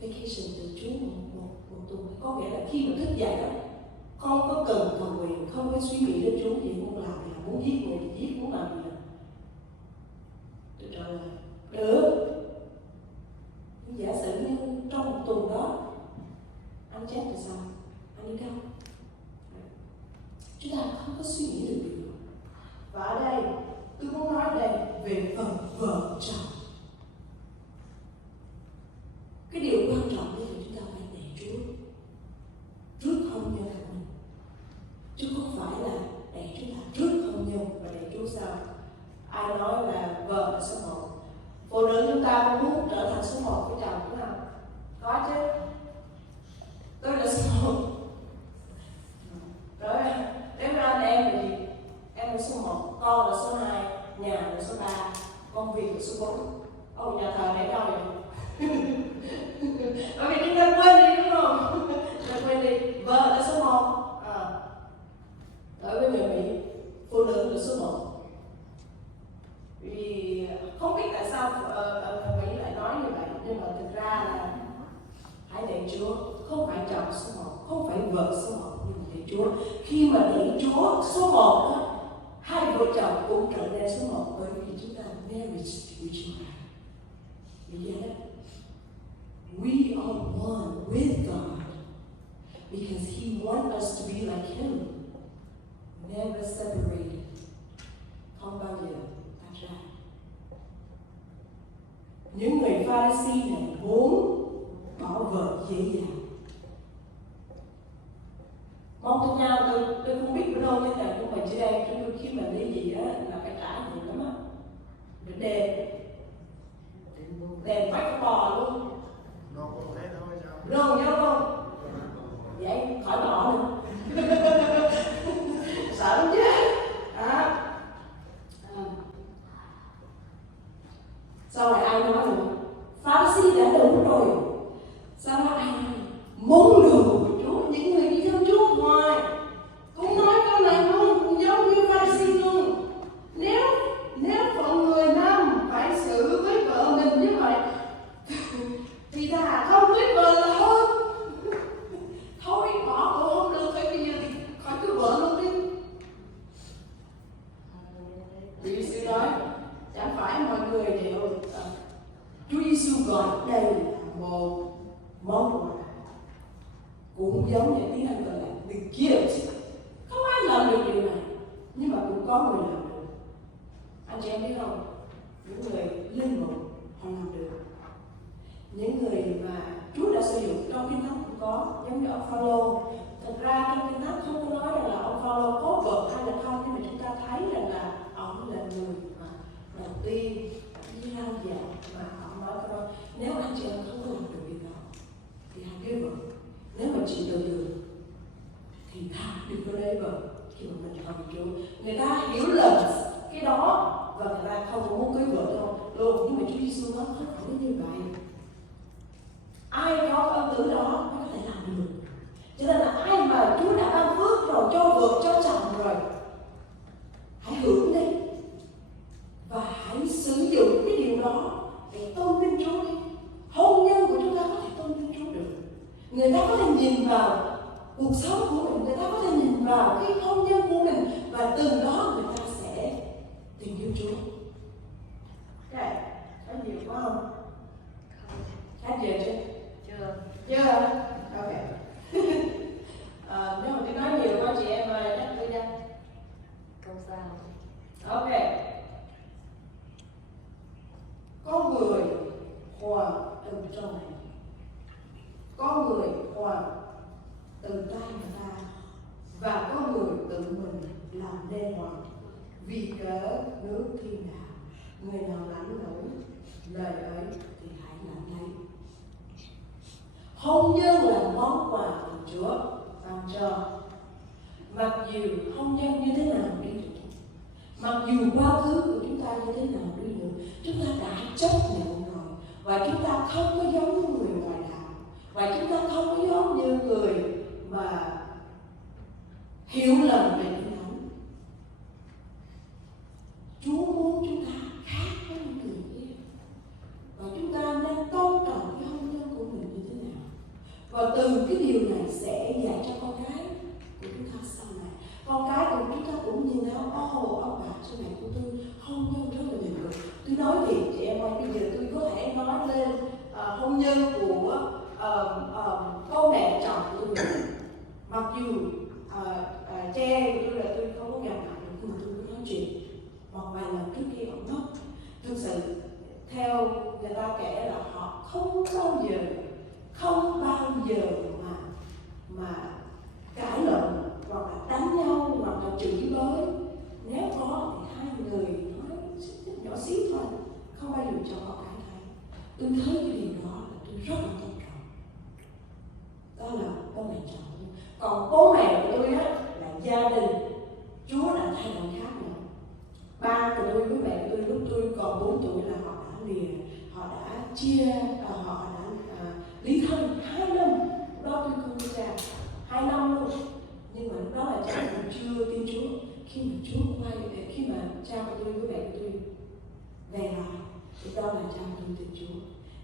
vacation từ Chúa một tuần. Có nghĩa là khi mà thức dậy đó, con có cần cầu nguyện, không có suy nghĩ đến Chúa gì, muốn làm thì là muốn giết người thì giết, muốn làm gì là tôi trả lời được. Giả sử như trong một tuần đó anh chết thì sao? Anh đi đâu? Chúng ta không có suy nghĩ được điều đó. Và ở đây tôi muốn nói đây về phần vợ chồng. Cái điều quan trọng là chúng ta phải để Chúa trước hôn nhân của mình, chứ không phải là để chúng ta trước hôn nhân và để Chúa sau. Ai nói là vợ là số 1? Phụ nữ chúng ta có muốn trở thành số 1 của chồng đúng không? Có chứ. Tôi là số 1. Rồi nếu ra anh em thì em là số 1, con là số 2, nhà là số 3, công việc là số 4. Nhà thờ để đâu vậy? Bởi vì chúng ta quên đi đúng không? Chúng ta quên đi. Vợ là số 1. Đối với người Mỹ, phụ nữ là số 1. Vì không biết tại sao người Mỹ lại nói như vậy, nhưng mà thực ra là hãy để Chúa, không phải chồng số 1, không phải vợ số 1, nhưng mà để Chúa. Khi mà để Chúa số 1 đó, hai vợ chồng cũng trở nên số 1 bởi vì chúng ta marriage to each other. You get it? We are one with God because He wants us to be like Him, never separated. Không bao giờ tách ra. Những người Pha-ri-si này muốn bỏ vợ dễ dàng. Mong với nhau. Tôi không biết bữa đâu nhưng mà nhưng mà chị đang chúng khi mà đi gì á là phải trả nhiều lắm á. Đèn bắt bò luôn. Rồi không? Vậy khỏi bỏ nữa. Sợ lắm chứ. Sau này ai nói nữa? Pha-ri-si đã đủ rồi. Sau đó ai nói? Muốn lừa của Chúa, những người đi theo Chúa hoài cũng nói câu này luôn, cũng giống như Pha-ri-si luôn. Nếu phận người nam phải xử với vợ mình như vậy thì thà không cưới vợ là hơn. Thôi bỏ cổ không được, bây giờ thì khỏi cưới vợ luôn đi. Vì sư nói chẳng phải mọi người đều Chúa Giêsu gọi đây là một món quà, cũng giống như tiếng Anh gọi là the gift. Không ai làm được điều này, nhưng mà cũng có người làm được. Anh chị em biết không? Những người linh mục họ làm được. Những người mà Chúa đã sử dụng trong Kinh Thánh cũng có, giống như ông Phaolô. Thật ra trong Kinh Thánh không có nói rằng là ông Phaolô có vợ hay là không, nhưng mà chúng ta thấy rằng là ông là người mà đầu tiên đi rao giảng mà ông nói câu đó: nếu anh chị em không có làm được điều đó thì hãy cưới vợ. Nếu mà chị tự được thì thà đừng có lấy vợ khi mà mình không Chúa. Người ta hiểu lầm cái đó và người ta không có muốn cưới vợ đâu luôn. Nhưng mà Chúa Giêsu nói không phải như vậy. Ai có ân tứ đó mới có thể làm được. Cho nên là ai mà Chúa đã ban phước rồi, cho vợ cho chồng rồi, hãy hưởng đi và hãy sử dụng cái điều đó để tôn vinh Chúa đi. Hôn nhân của chúng ta có thể tôn vinh Chúa được. Người ta có thể nhìn vào cuộc sống của mình, người ta có thể nhìn vào cái hôn nhân của mình và từ đó người ta sẽ tình yêu Chúa. Đây, có nhiều quá không? Hát giờ chưa? Chưa? Ok. Nếu mà tôi nói nhiều quá chị em chắc tôi ra. Câu sao? Ok. Có người hoàn từ trong này, có người hoàn từ tay người ta, và có người tự mình làm nên hoàn vì cớ nước thiên đạo. Người nào lãnh nổi lời ấy thì hãy lãnh lấy. Hôn nhân là món quà của Chúa ban cho. Mặc dù hôn nhân như thế nào đi nữa, mặc dù quá khứ của chúng ta như thế nào đi nữa, chúng ta đã chấp nhận rồi, và chúng ta không có giống như người ngoài đạo, và chúng ta không có giống như người mà hiểu lầm về Kinh Thánh. Chúa muốn chúng ta khác với những người kia, và chúng ta nên tôn trọng cái hôn nhân của mình như thế nào. Và từ cái điều này sẽ dạy cho con cái của chúng ta sau này. Con cái của chúng ta cũng nhìn thấy, ông bà sau này của tôi hôn nhân rất là nhiều người. Tôi nói thiệt chị em ơi, bây giờ tôi có thể nói lên hôn nhân của cô mẹ chồng của tôi. Mặc dù che của tôi là tôi không có gặp mặt được, nhưng mà tôi có nói chuyện. Một vài lần trước khi ông mất, thực sự theo người ta kể là họ không bao giờ mà cãi lộn hoặc là đánh nhau hoặc là chửi bới. Nếu có thì hai người nói nhỏ xíu thôi, không bao giờ cho họ cãi thấy. Tôi thấy cái điều đó là tôi rất là tôn trọng. Đó là bố mẹ chồng. Còn bố mẹ của tôi á là gia đình. Chúa đã thay đổi khác nữa. Ba của tôi với mẹ của tôi lúc tôi còn 4 tuổi là họ đã lìa, họ đã chia, họ đã ly thân 2 năm. Lúc đó tôi không có cha 2 năm luôn. Nhưng mà lúc đó là cha tôi chưa tin Chúa. Khi mà Chúa khi mà cha của tôi với mẹ của tôi về lại, thì đó là cha tôi tin Chúa.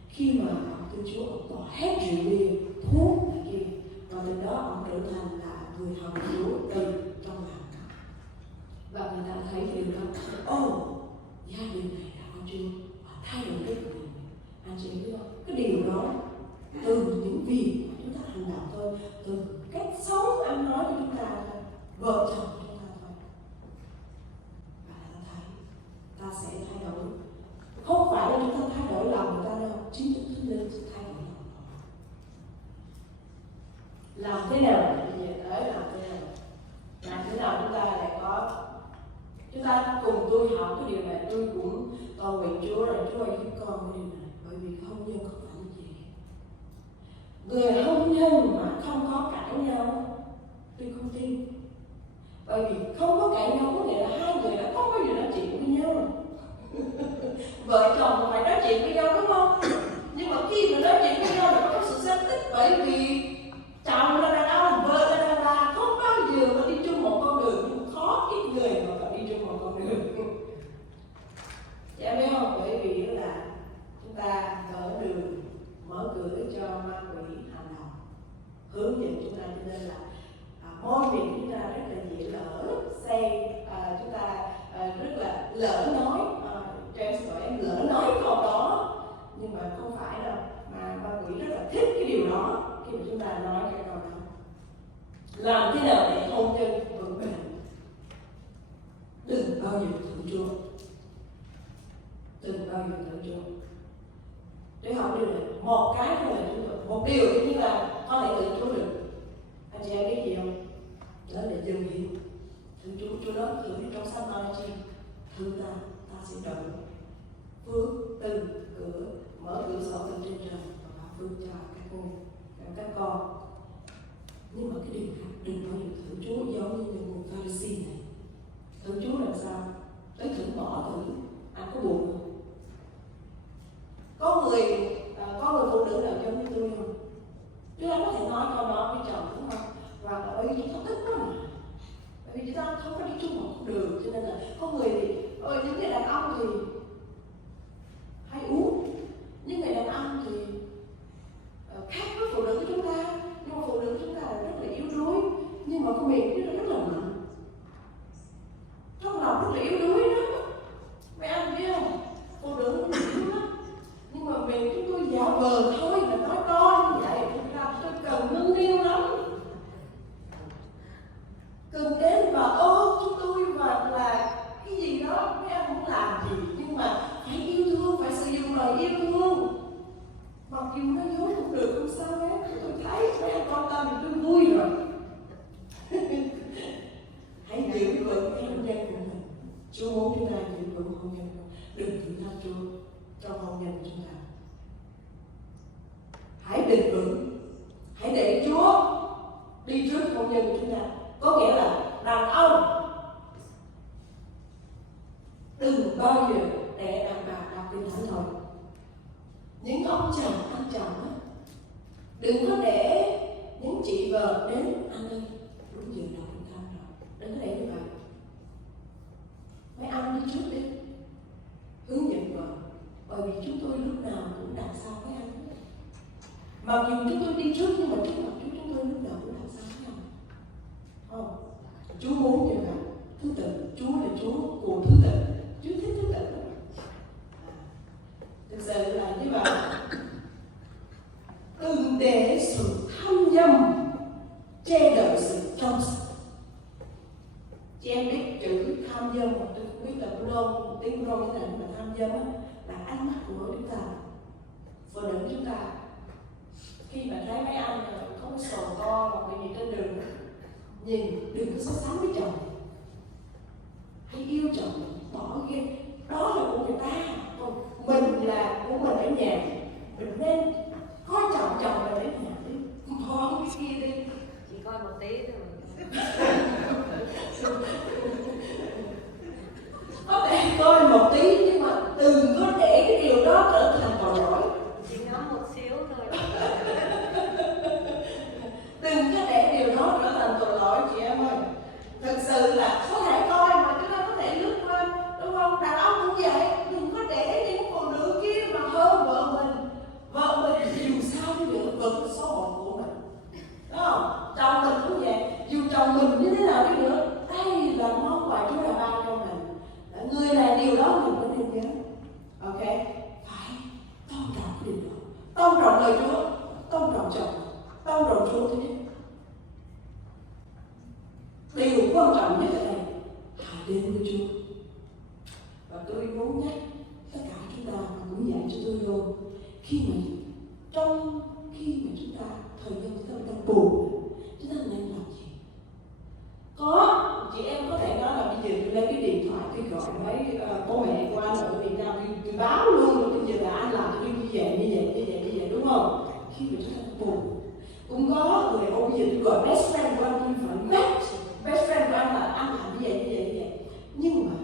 Khi mà ông tin Chúa, ông bỏ hết rượu bia, thuốc này kia, và từ đó ông trở thành là người hầu Chúa từ trong lòng. Và người ta thấy điều đó, gia đình này đã có Chúa, họ thay đổi cái cuộc đời. Anh chị biết không? Cái điều đó từ những việc mà chúng ta hành động thôi, từ cách sống ăn nói của chúng ta thôi, vợ chồng của chúng ta thôi, và ta thấy ta sẽ thay đổi. Không phải là chúng ta thay đổi lòng người ta đâu, chính chúng ta nên thay đổi lòng. Làm thế nào? Bây giờ tới làm thế nào? Chúa ơi giúp con cái điều này, bởi vì hôn nhân không phải như vậy. Người hôn nhân mà không có cãi nhau, tôi không tin. Bởi vì không có cãi nhau có nghĩa là hai người đã không bao giờ nói chuyện với nhau. Vợ chồng phải nói chuyện với nhau đúng không? Nhưng mà khi mà nói chuyện với nhau là có sự xích tích, bởi vì chồng là đàn ông, vợ là đàn bà, không bao giờ mà đi chung một con đường. Nhưng khó ít người mà phải đi chung một con đường. Chả biết không? Bởi vì là chúng ta mở cửa cho ma quỷ hành động, hướng dẫn chúng ta, cho nên là môi miệng chúng ta rất là dễ lỡ chúng ta rất là lỡ nói. James gọi em lỡ nói câu đó, nhưng mà không phải đâu, mà ma quỷ rất là thích cái điều đó khi mà chúng ta nói cái câu đó. Làm thế nào để hôn nhân vững bền? Đừng bao giờ thử Chúa, đừng bao giờ thử Chúa. Để học điều này, một cái thôi là Chúa được, một điều như là có thể tự Chúa được. Anh chị em biết gì không? Đó là dừng hiện. Thử Chúa nói thử trong sách Malachi, thử ta sẽ đợi phước từ cửa, mở cửa sổ từ trên trời và báo phước cho các con. Nhưng mà cái điều khác, đừng bao giờ thử Chúa giống như người Pharisee này. Thử Chúa làm sao? Tới thử bỏ thử, anh có buồn không? Có người phụ nữ nào giống như tôi không? Chúng ta có thể nói câu đó với chồng đúng không? Hoặc là bởi vì chúng ta thích quá mà. Bởi vì chúng ta không có đi chung một con đường, cho nên là có người thì những người đàn ông thì hay uống, những người đàn ông thì khác với phụ nữ của chúng ta. Nhưng mà phụ nữ của chúng ta là rất là yếu đuối, nhưng mà con miệng chúng ta rất là mạnh, trong lòng rất là yếu đuối đó. Mấy anh biết không? Phụ nữ nó yếu lắm, nhưng mà miệng chúng tôi giả vờ thôi là nói to như vậy. Tôi cần nâng niu lắm, cần đến và ôm chúng tôi và là cái gì đó mấy anh muốn làm gì, nhưng mà phải yêu thương, phải sử dụng lời yêu thương. Mặc dù nó dối cũng được, không sao hết. Tôi thấy mấy anh quan tâm thì tôi vui rồi. Hãy giữ vững cái hôn nhân của mình. Chúa muốn chúng ta giữ vững hôn nhân, đừng thử thách Chúa trong hôn nhân của chúng ta. Hãy bền vững, hãy để Chúa đi trước hôn nhân của chúng ta. Có nghĩa là đàn ông đừng bao giờ để đàn bà đọc kinh thánh thôi. Những ông chồng, anh chồng á, đừng có để những chị vợ đến anh ơi đúng giờ đọc kinh thánh rồi, đừng có để như vậy. Mấy anh đi trước đi, hướng dẫn vợ, bởi vì chúng tôi lúc nào cũng đằng sau với anh. Mặc dù chúng tôi đi trước nhưng mà trước mặt chúng tôi lúc nào cũng đằng sau với anh. Không, Chúa muốn như vậy. Thứ tự, Chúa là Chúa của thứ tự, Chúa thích thứ tự. Thực sự là như vậy. Đừng để sự tham dâm che đậy sự trong sạch. Chị em biết chữ tham dâm, mà tôi không biết là tiếng Rome thế này, mà tham dâm là ánh mắt của chúng ta, phụ nữ chúng ta. Khi mà thấy mấy anh có cái sầu to hoặc cái gì trên đường, nhìn đừng có so sánh với chồng. Hãy yêu chồng, bỏ ghét. Đó là của người ta, còn mình là của mình ở nhà. Mình nên coi trọng chồng mình ở nhà đi, bỏ cái kia đi. Chỉ coi một tí thôi. Có thể coi một tí, nhưng mà đừng có để cái điều đó trở thành tội lỗi. Chỉ ngắm một xíu thôi. Đừng có để điều đó trở thành tội lỗi chị em ơi. Thực sự là có thể coi mà chúng ta có thể lướt qua, đúng không? Đàn ông cũng vậy, đừng có để những phụ nữ kia mà hơn vợ mình. Vợ mình dù sao đi nữa vẫn số một của mình, đúng không? Chồng mình cũng vậy, dù chồng mình như thế nào đi nữa, đây là món quà Chúa đã ban cho mình. Người là điều đó mình phải nên nhớ. Ok, phải tôn trọng cái điều đó, tôn trọng lời Chúa, tôn trọng chồng, tôn trọng Chúa thế. Điều quan trọng nhất ở đây, hãy đến với Chúa. Và tôi muốn nhắc tất cả chúng ta cũng dạy cho tôi luôn. Khi mà thời gian chúng ta đang buồn, chúng ta nên làm gì? Có chị em có thể nói là bây giờ tôi lấy cái điện thoại tôi gọi mấy bố mẹ của anh ở Việt Nam, tôi báo luôn là bây giờ là anh làm cho tôi như vậy, đúng không? Khi mà chúng ta buồn, cũng có người ông bây giờ tôi gọi best friend của anh, tôi phải best friend của anh là anh làm như vậy. Nhưng mà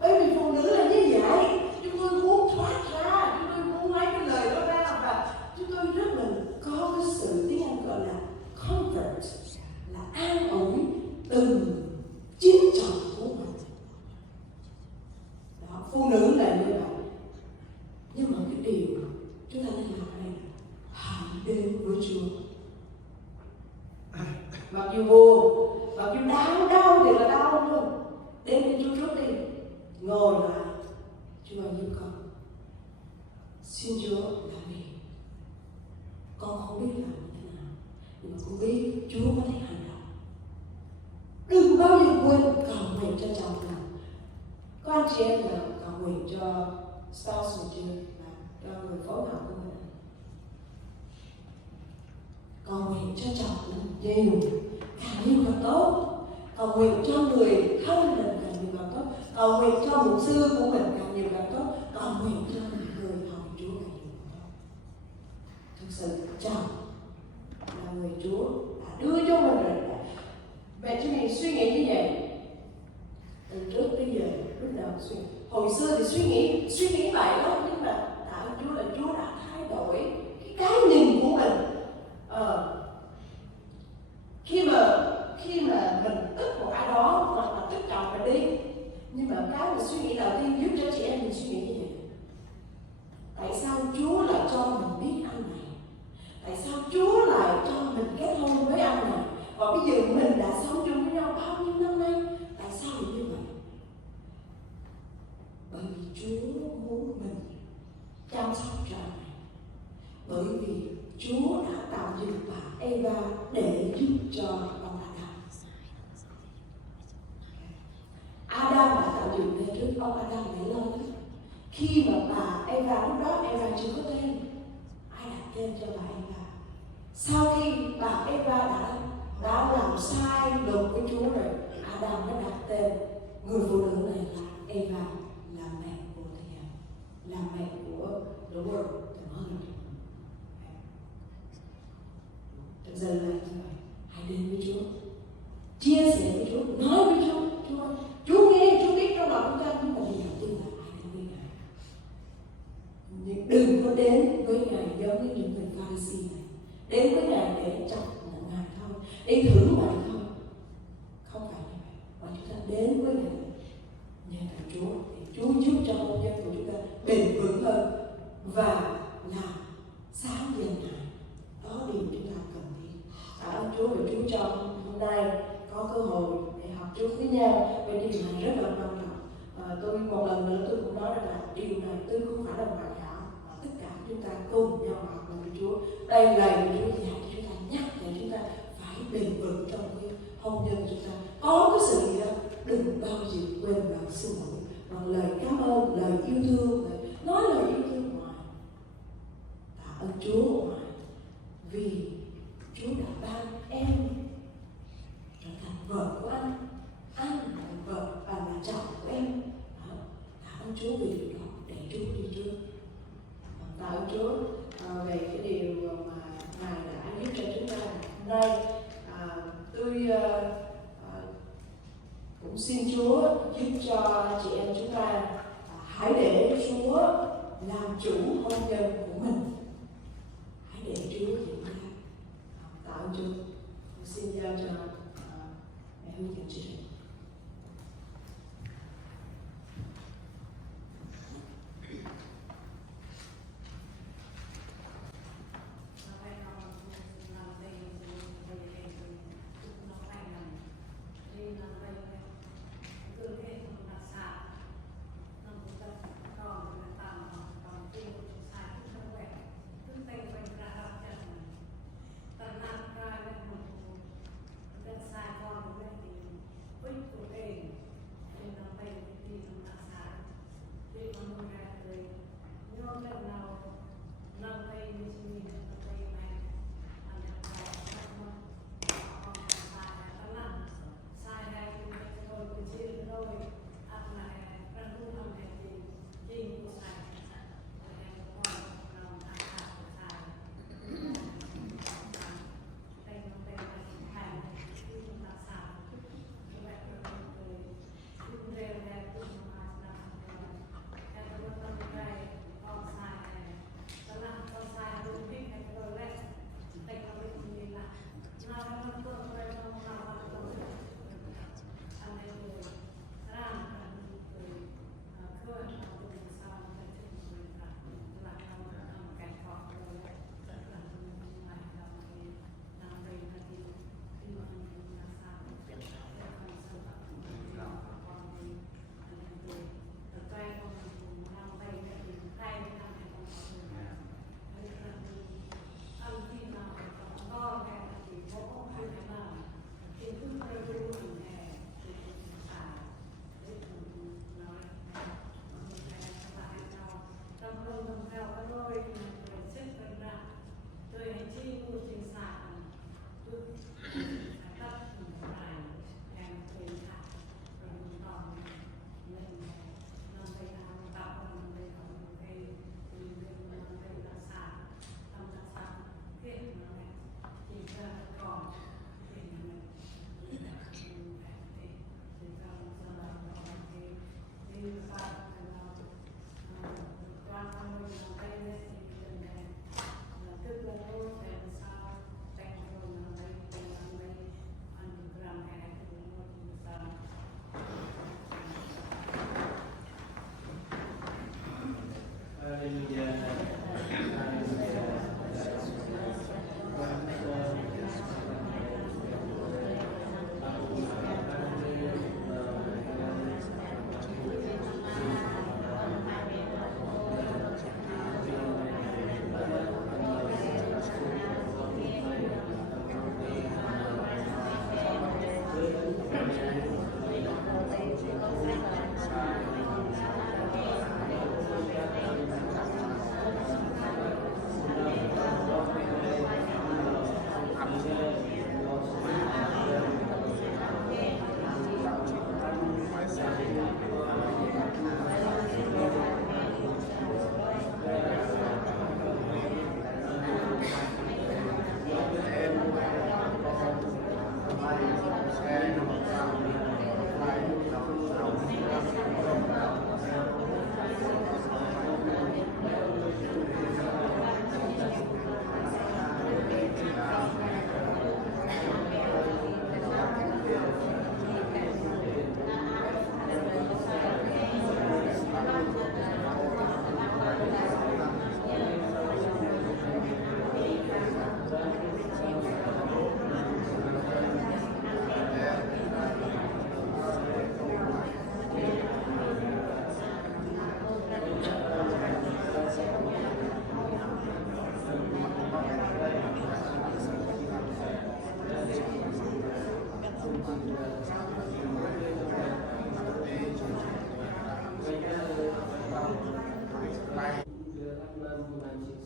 bởi vì phụ nữ là như vậy, chúng tôi muốn thoát ra, chúng tôi muốn lấy cái lời đó ra, và chúng tôi rất là có cái sự tiếng Anh gọi là comfort, là an ủi từ chính chồng của mình. Đó, phụ nữ là như vậy. Nhưng mà cái điều chúng ta nên làm đây là hãy đến với Chúa. Mặc dù buồn, mặc dù đau thì là đau luôn, đến với Chúa trước đi, ngồi lại. Chúa ơi giúp con, xin Chúa làm đi. Con không biết làm như thế nào, nhưng mà con biết Chúa có thể hành động. Đừng bao giờ quên cầu nguyện cho chồng nào. Có anh chị em nào cầu nguyện cho spouse mình chưa? Cho người phối hợp của mình. Cầu nguyện cho chồng mình nhiều, càng nhiều càng tốt. Cầu nguyện cho người thân mình càng nhiều càng tốt. Cầu nguyện cho mục sư của mình càng nhiều càng tốt. Cầu nguyện cho người hầu Chúa càng nhiều càng tốt. Thực sự chồng là người Chúa đã đưa cho mình rồi. Mẹ cho mình suy nghĩ như vậy. Từ trước tới giờ lúc nào suy nghĩ. Hồi xưa thì suy nghĩ vậy đó, nhưng mà tại Chúa là Chúa đã thay đổi cái nhìn của mình. Khi mà mình tức một ai đó hoặc là tức chồng mình đi, nhưng mà cái mình suy nghĩ đầu tiên giúp cho chị em mình suy nghĩ như vậy. Tại sao Chúa lại cho mình biết anh này? Tại sao Chúa lại cho mình kết hôn với anh này? Và bây giờ mình đã sống chung với nhau bao nhiêu năm nay? Tại sao lại như vậy? Bởi vì Chúa muốn mình chăm sóc cho anh này. Bởi vì Chúa đã tạo dựng bà Eva để giúp cho ông Adam. Adam đã tạo dựng nên trước ông Adam để lo lắng. Khi mà bà Eva, lúc đó Eva chưa có tên, ai đặt tên cho bà Eva? Sau khi bà Eva đã làm sai lầm với Chúa rồi, Adam đã đặt tên người phụ nữ này là Eva, là mẹ của thế gian, là mẹ của the world, the mother. Thực sự là như vậy. Hãy đến với Chúa, chia sẻ với Chúa, nói với Chúa. Chúa nghe, Chúa biết trong lòng chúng ta, nhưng mà điều đầu tiên là hãy đến với Ngài. Nhưng đừng có đến với Ngài giống như những người Pha-ri-si này, đến với Ngài để chọc Ngài thôi, để thưởng Ngài thôi. Không phải như vậy. Mà chúng ta đến với Ngài nhờ cậy Chúa, để Chúa giúp cho hôn nhân của chúng ta bền vững hơn và làm sáng dần Ngài. Đó điều chúng ta cần biết. Tạ ơn Chúa vì Chúa cho hôm nay có cơ hội để học chung với nhau về điều này rất là quan trọng. Tôi một lần nữa tôi cũng nói rằng là điều này tôi không phải là hoàn hảo, mà tất cả chúng ta cùng nhau học cùng với Chúa. Đây là lời của Chúa dạy chúng ta, nhắc để chúng ta phải bền vững trong cái hôn nhân của chúng ta. Có cái sự gì đó, đừng bao giờ quên lời xin lỗi bằng lời cảm ơn, lời yêu thương, nói lời yêu thương ngoài. Tạ ơn Chúa ngoài, vì Chúa đã ban em trở thành vợ của anh là vợ và là chồng của em. Tạ ơn Chúa vì điều đó, để Chúa đi trước. Tạ ơn Chúa về cái điều mà Ngài đã giúp cho chúng ta hôm nay. Tôi cũng xin Chúa giúp cho chị em chúng ta hãy để Chúa làm chủ hôn nhân của mình. Hãy để Chúa dẫn dắt. Tạ ơn Chúa. Tôi xin giao cho mẹ hướng dẫn chương trình.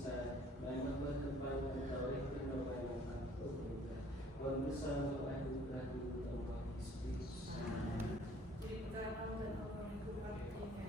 xa Bài nó mới cân bay một tới Cái nó bài một thành tốt Vâng biết sao cho anh cũng ra đi Tổng vào Jadi kita akan melakukan lingkungan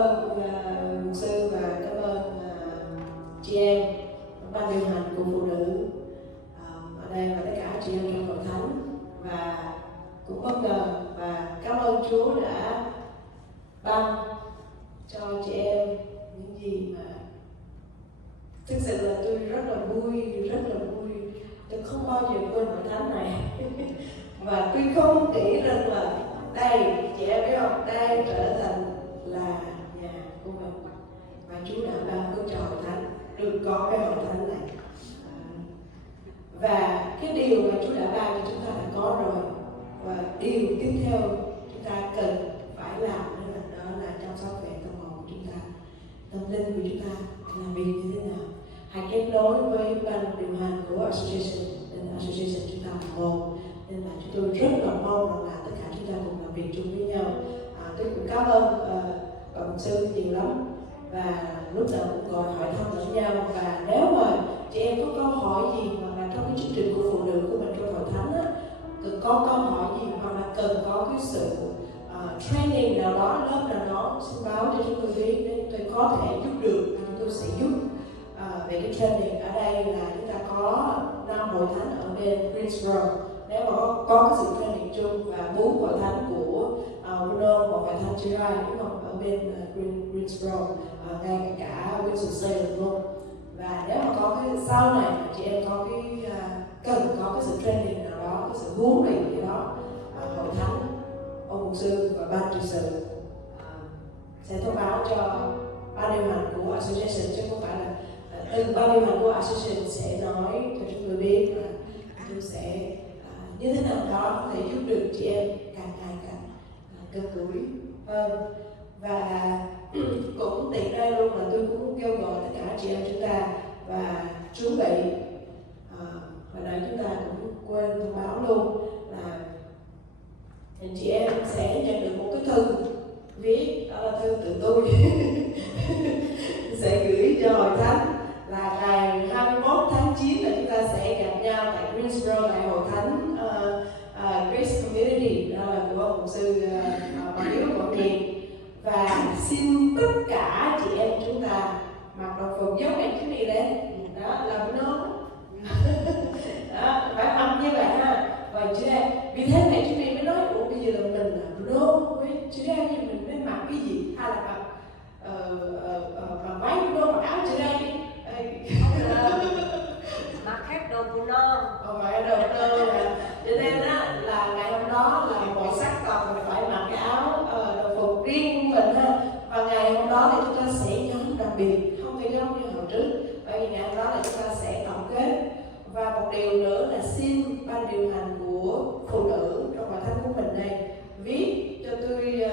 ơn mục sư và cảm ơn chị em ban điều hành của phụ nữ ở đây và tất cả chị em trong hội thánh, và cũng bất ngờ và cảm ơn Chúa đã ban cho chị em những gì mà thực sự là tôi rất là vui. Tôi không bao giờ quên hội thánh này và tôi không nghĩ rằng là đây, chị em biết không, đây trở thành là nhà của mình, và Chúa đã ban phước cho hội thánh được có cái hội thánh này. Và cái điều mà Chúa đã ban cho chúng ta đã có rồi, và điều tiếp theo chúng ta cần phải làm đó là chăm sóc về tâm hồn của chúng ta, tâm linh của chúng ta, làm việc như thế nào. Hãy kết nối với ban điều hành của association, nên association chúng ta là một, nên là chúng tôi rất là mong rằng là tất cả chúng ta cùng làm việc chung với nhau. Tôi cũng cảm ơn bà mục sư nhiều lắm, và lúc nào cũng gọi hỏi thăm lẫn nhau. Và nếu mà chị em có câu hỏi gì hoặc là trong cái chương trình của phụ nữ của mình trong hội thánh á, có câu hỏi gì hoặc là cần có cái sự training nào đó, lớp nào đó, xin báo cho chúng tôi biết để chúng tôi có thể giúp được, chúng tôi sẽ giúp về cái training. Ở đây là chúng ta có 5 hội thánh ở bên Greensboro, nếu mà có cái sự training chung, và 4 hội thánh của Bruno và hội thánh Chirai, đúng không, ở bên Greensboro, ngay cả Winston-Salem luôn. Và nếu mà có cái sau này mà chị em có cái cần có cái sự training nào đó, cái sự huấn luyện gì đó, hội thánh, ông mục sư và ban trị sự sẽ thông báo cho ban điều hành của association, chứ không phải là từ ban điều hành của association sẽ nói cho chúng tôi biết là tôi sẽ như thế nào đó có thể giúp được chị em càng ngày càng gần gũi hơn. Và cũng tiện đây luôn là tôi cũng kêu gọi tất cả chị em chúng ta và chuẩn bị, hồi nãy chúng ta cũng quên thông báo luôn là chị em sẽ nhận được một cái thư viết, đó là thư từ tôi sẽ gửi cho hội thánh là ngày 21 tháng 9 là chúng ta sẽ gặp nhau tại Greensboro, tại hội thánh Grace Community, đó là của ông mục sư Bà Hiếu Quảng Điền. Và xin tất cả chị em chúng ta mặc đồng phục giống mẹ chúng đi lên, đó là Bruno đó, phải mặc như vậy ha. Và chị em vì thế mẹ chúng đi mới nói ủa bây giờ là mình là Bruno với chị em, như mình nên mặc cái gì, hay là mặc váy Bruno, mặc áo chị em đi Mặc khác đồ Bruno. Phải đồ Bruno. Cho nên á là ngày hôm đó là mọi sắc tộc mình phải mặc cái áo đồng phục riêng của mình ha. Và ngày hôm đó thì chúng ta sẽ nhóm đặc biệt, không thể giống như hồi trước, bởi vì ngày hôm đó là chúng ta sẽ tổng kết. Và một điều nữa là xin ban điều hành của phụ nữ trong hội thánh của mình đây viết cho tôi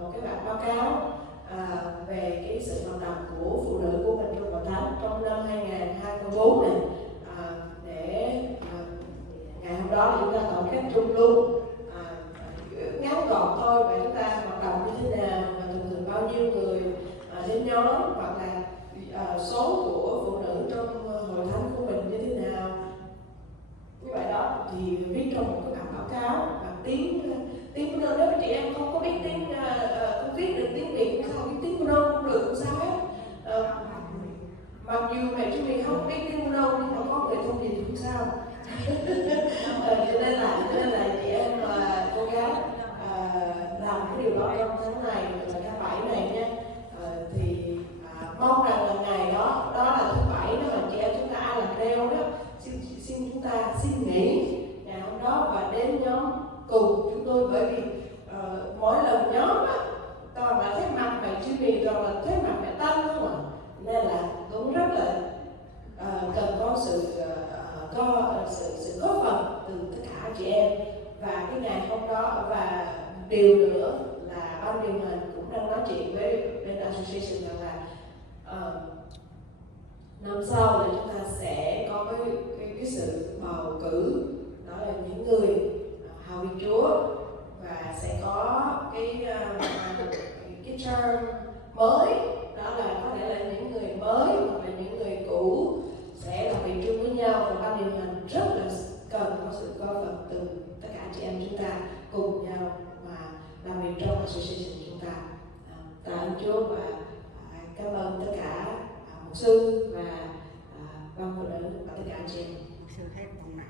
một cái bản báo cáo về cái sự hoạt động của phụ nữ của mình trong hội thánh trong năm 2024 này, để ngày hôm đó thì chúng ta tổng kết chung luôn, ngắn gọn thôi, và chúng ta hoạt động như thế nào và thường bao nhiêu người đến nhóm, hoặc là số của phụ nữ trong hội thánh của mình như thế nào. Như vậy đó thì viết trong một cái bản báo cáo bằng tiếng Bruno. Nếu chị em không có biết tiếng không viết được tiếng Việt, không biết tiếng Bruno không được, sao hết. Mặc dù mẹ chúng mình không biết tiếng Bruno nhưng mà có người thông dịch cũng sao. Cho nên là chị em cố gắng làm cái điều đó trong tháng này là tháng 7 này nha. Thì mong rằng là ngày đó là thứ bảy đó, mà chị em chúng ta ai làm đeo đó xin chúng ta xin nghỉ ngày hôm đó và đến nhóm cùng chúng tôi, bởi vì mỗi lần nhóm á toàn là thấy mặt mày chuyên biệt, toàn là thấy mặt mày tăng không ạ, nên là cũng rất là cần có sự góp phần từ tất cả chị em. Và cái ngày hôm đó, và điều nữa là ban điều hành cũng đang nói chuyện với bên association rằng là năm sau là chúng ta sẽ có cái sự bầu cử, đó là những người hầu việc Chúa, và sẽ có cái term mới, đó là có thể là những người mới hoặc là những người cũ sẽ làm việc chung với nhau, và ban điều hành rất là cần có sự góp phần từ tất cả chị em chúng ta cùng nhau mà làm việc trong association chúng ta. Chúa và cảm ơn tất cả mục sư và ban phụ nữ và tất cả anh chị em. Sư hết bằng nào.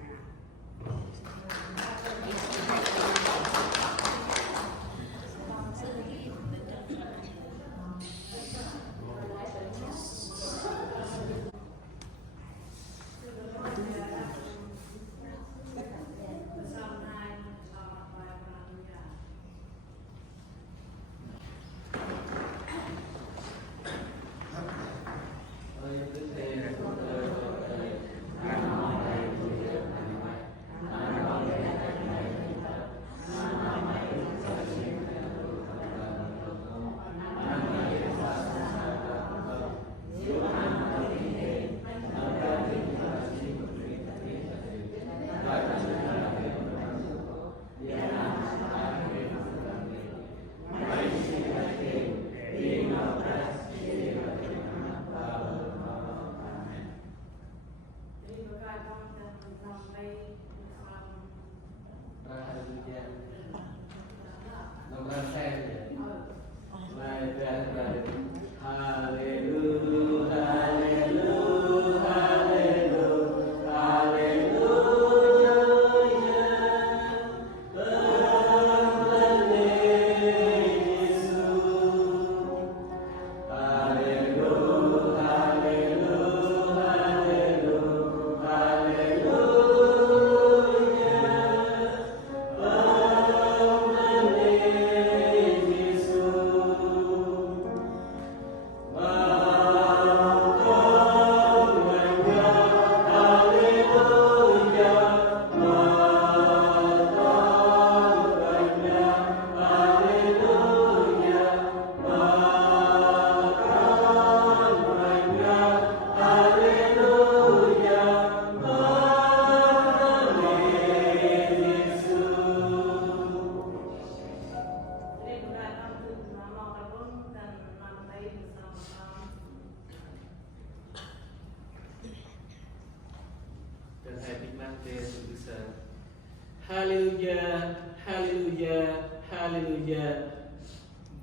Hallelujah, Hallelujah, Hallelujah.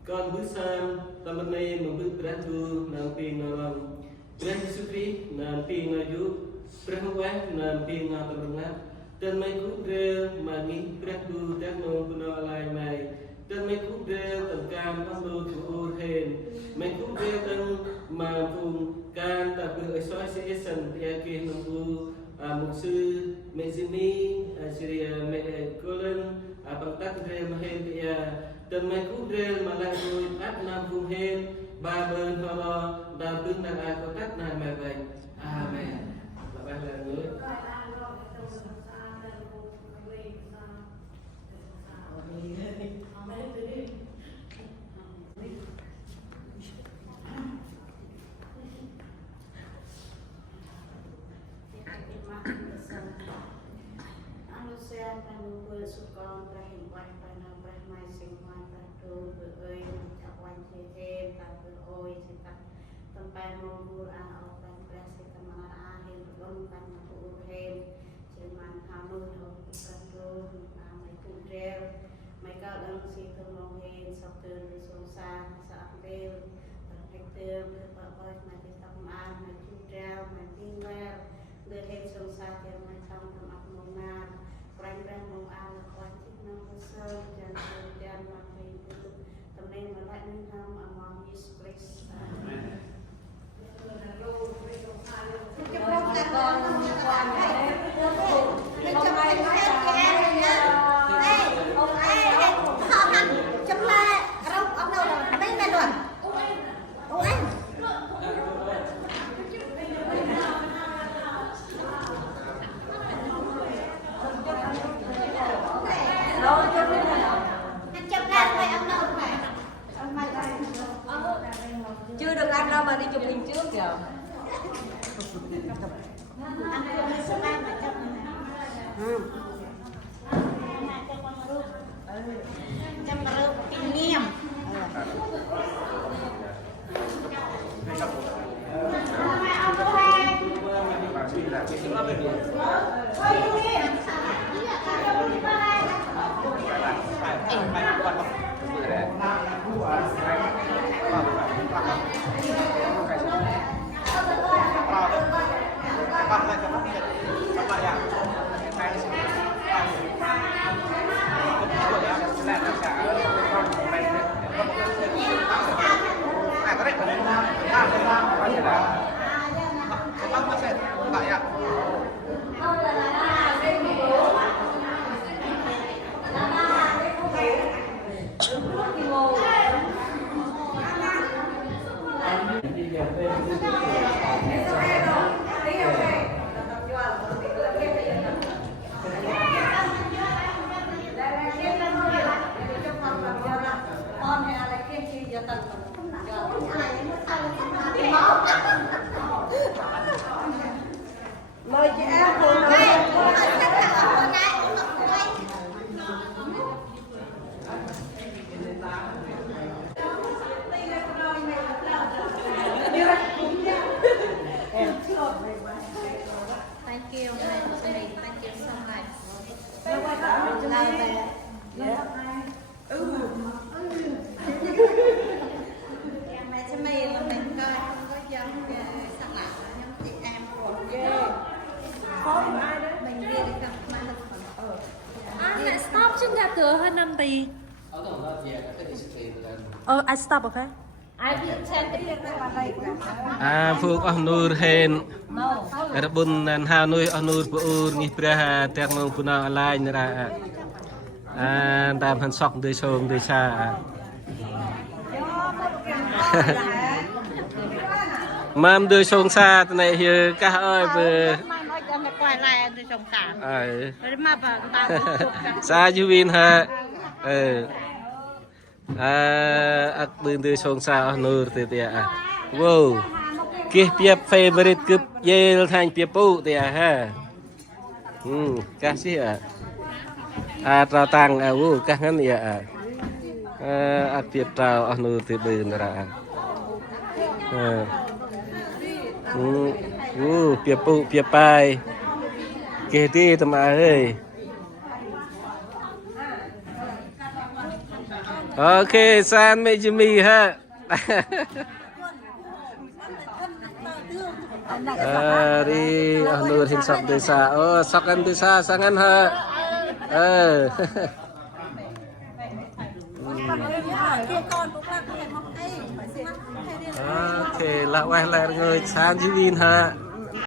Con bước sang tâm bên này mà bước ra tu nam tiên na lòng.ព្រះយេស៊ូវគ្រីស្ទនាមទីអាយុព្រះវេសនាមទីណាតំរងាត់តែមិនគូព្រះមកនេះព្រះទូទាំងនោះគណឡៃណៃតែមិនគូព្រះតំការអស់នោះទូហេនមិនគូព្រះទាំងមកពុំការតែពើអសយសេសិនតែគេនឹងគូមុខsưមេស៊ីនីសេរីមេកូលនបង្តាក់ព្រះមហេនទាតែមិនគូព្រះមកឡាយដោយអត់ណាមពុំហេនba bên Allah đào tương đàn ai có cách này mà vậy. Amen. Và ban lời người. Tempat mengubur anak orang berhasil kemana akhir bergabungkan mengubur hem cuman kamu yang berkandung mai kudel mereka dalam situ menghen sabtu susah saat bel terhektir berbagai macam taman mai kudel mai tinggal berhen susah yang macam tempat mengar perang mengal wajib nambusel dan kemudian waktu itu temen melak nenam among Yesus Kristus. Amen. Chưa được ăn đâu mà đi chụp hình trước kìa. Trăm rượu kinh nghiệm. Hãy subscribe cho kênh Ghiền Mì Gõ để không bỏ lỡ những video hấp dẫn. Mời chị em cùng Thank you, thank you so much. Mẹ cho mày là mình coi không có dân sẵn lạ nhưng chị em của mình đi được gặp mà được Anh stop chứ nhà cửa hơn 5 tỷ. Ở trong đó về cái discipline I stop, okay? ai biết xem cái việc này vào đâyพวกอนูร์เฮนระบุนนันฮานุยอนูร์ปูนิพระเตียงมงปุนาอะไรนี่ละตามพันซอกโดยชงโดยชามัมโดยชงชาตในเฮือกะอ้อยเบอร์ mai nói cho mày quay lại tôi trồng cả rồi mà bà tao ซาจูวินฮะอักบืนโดยชงชาอนูร์เตียว้าวกี่เปียบเฟเวอริตกึบเยลทางเปียบปูเตียฮะkasihเราตังวูกังั้นเนี่ยอักเปียบเราอนูร์เตียบืนระเปียบปูเปียบไปเกตี้ทำไมเฮ้ยโอเคซานไม่จะมีฮะdi nur hin sok desa oh sokan desa sangan haโอเคละไว้แล้วเลยชานจีวินฮะ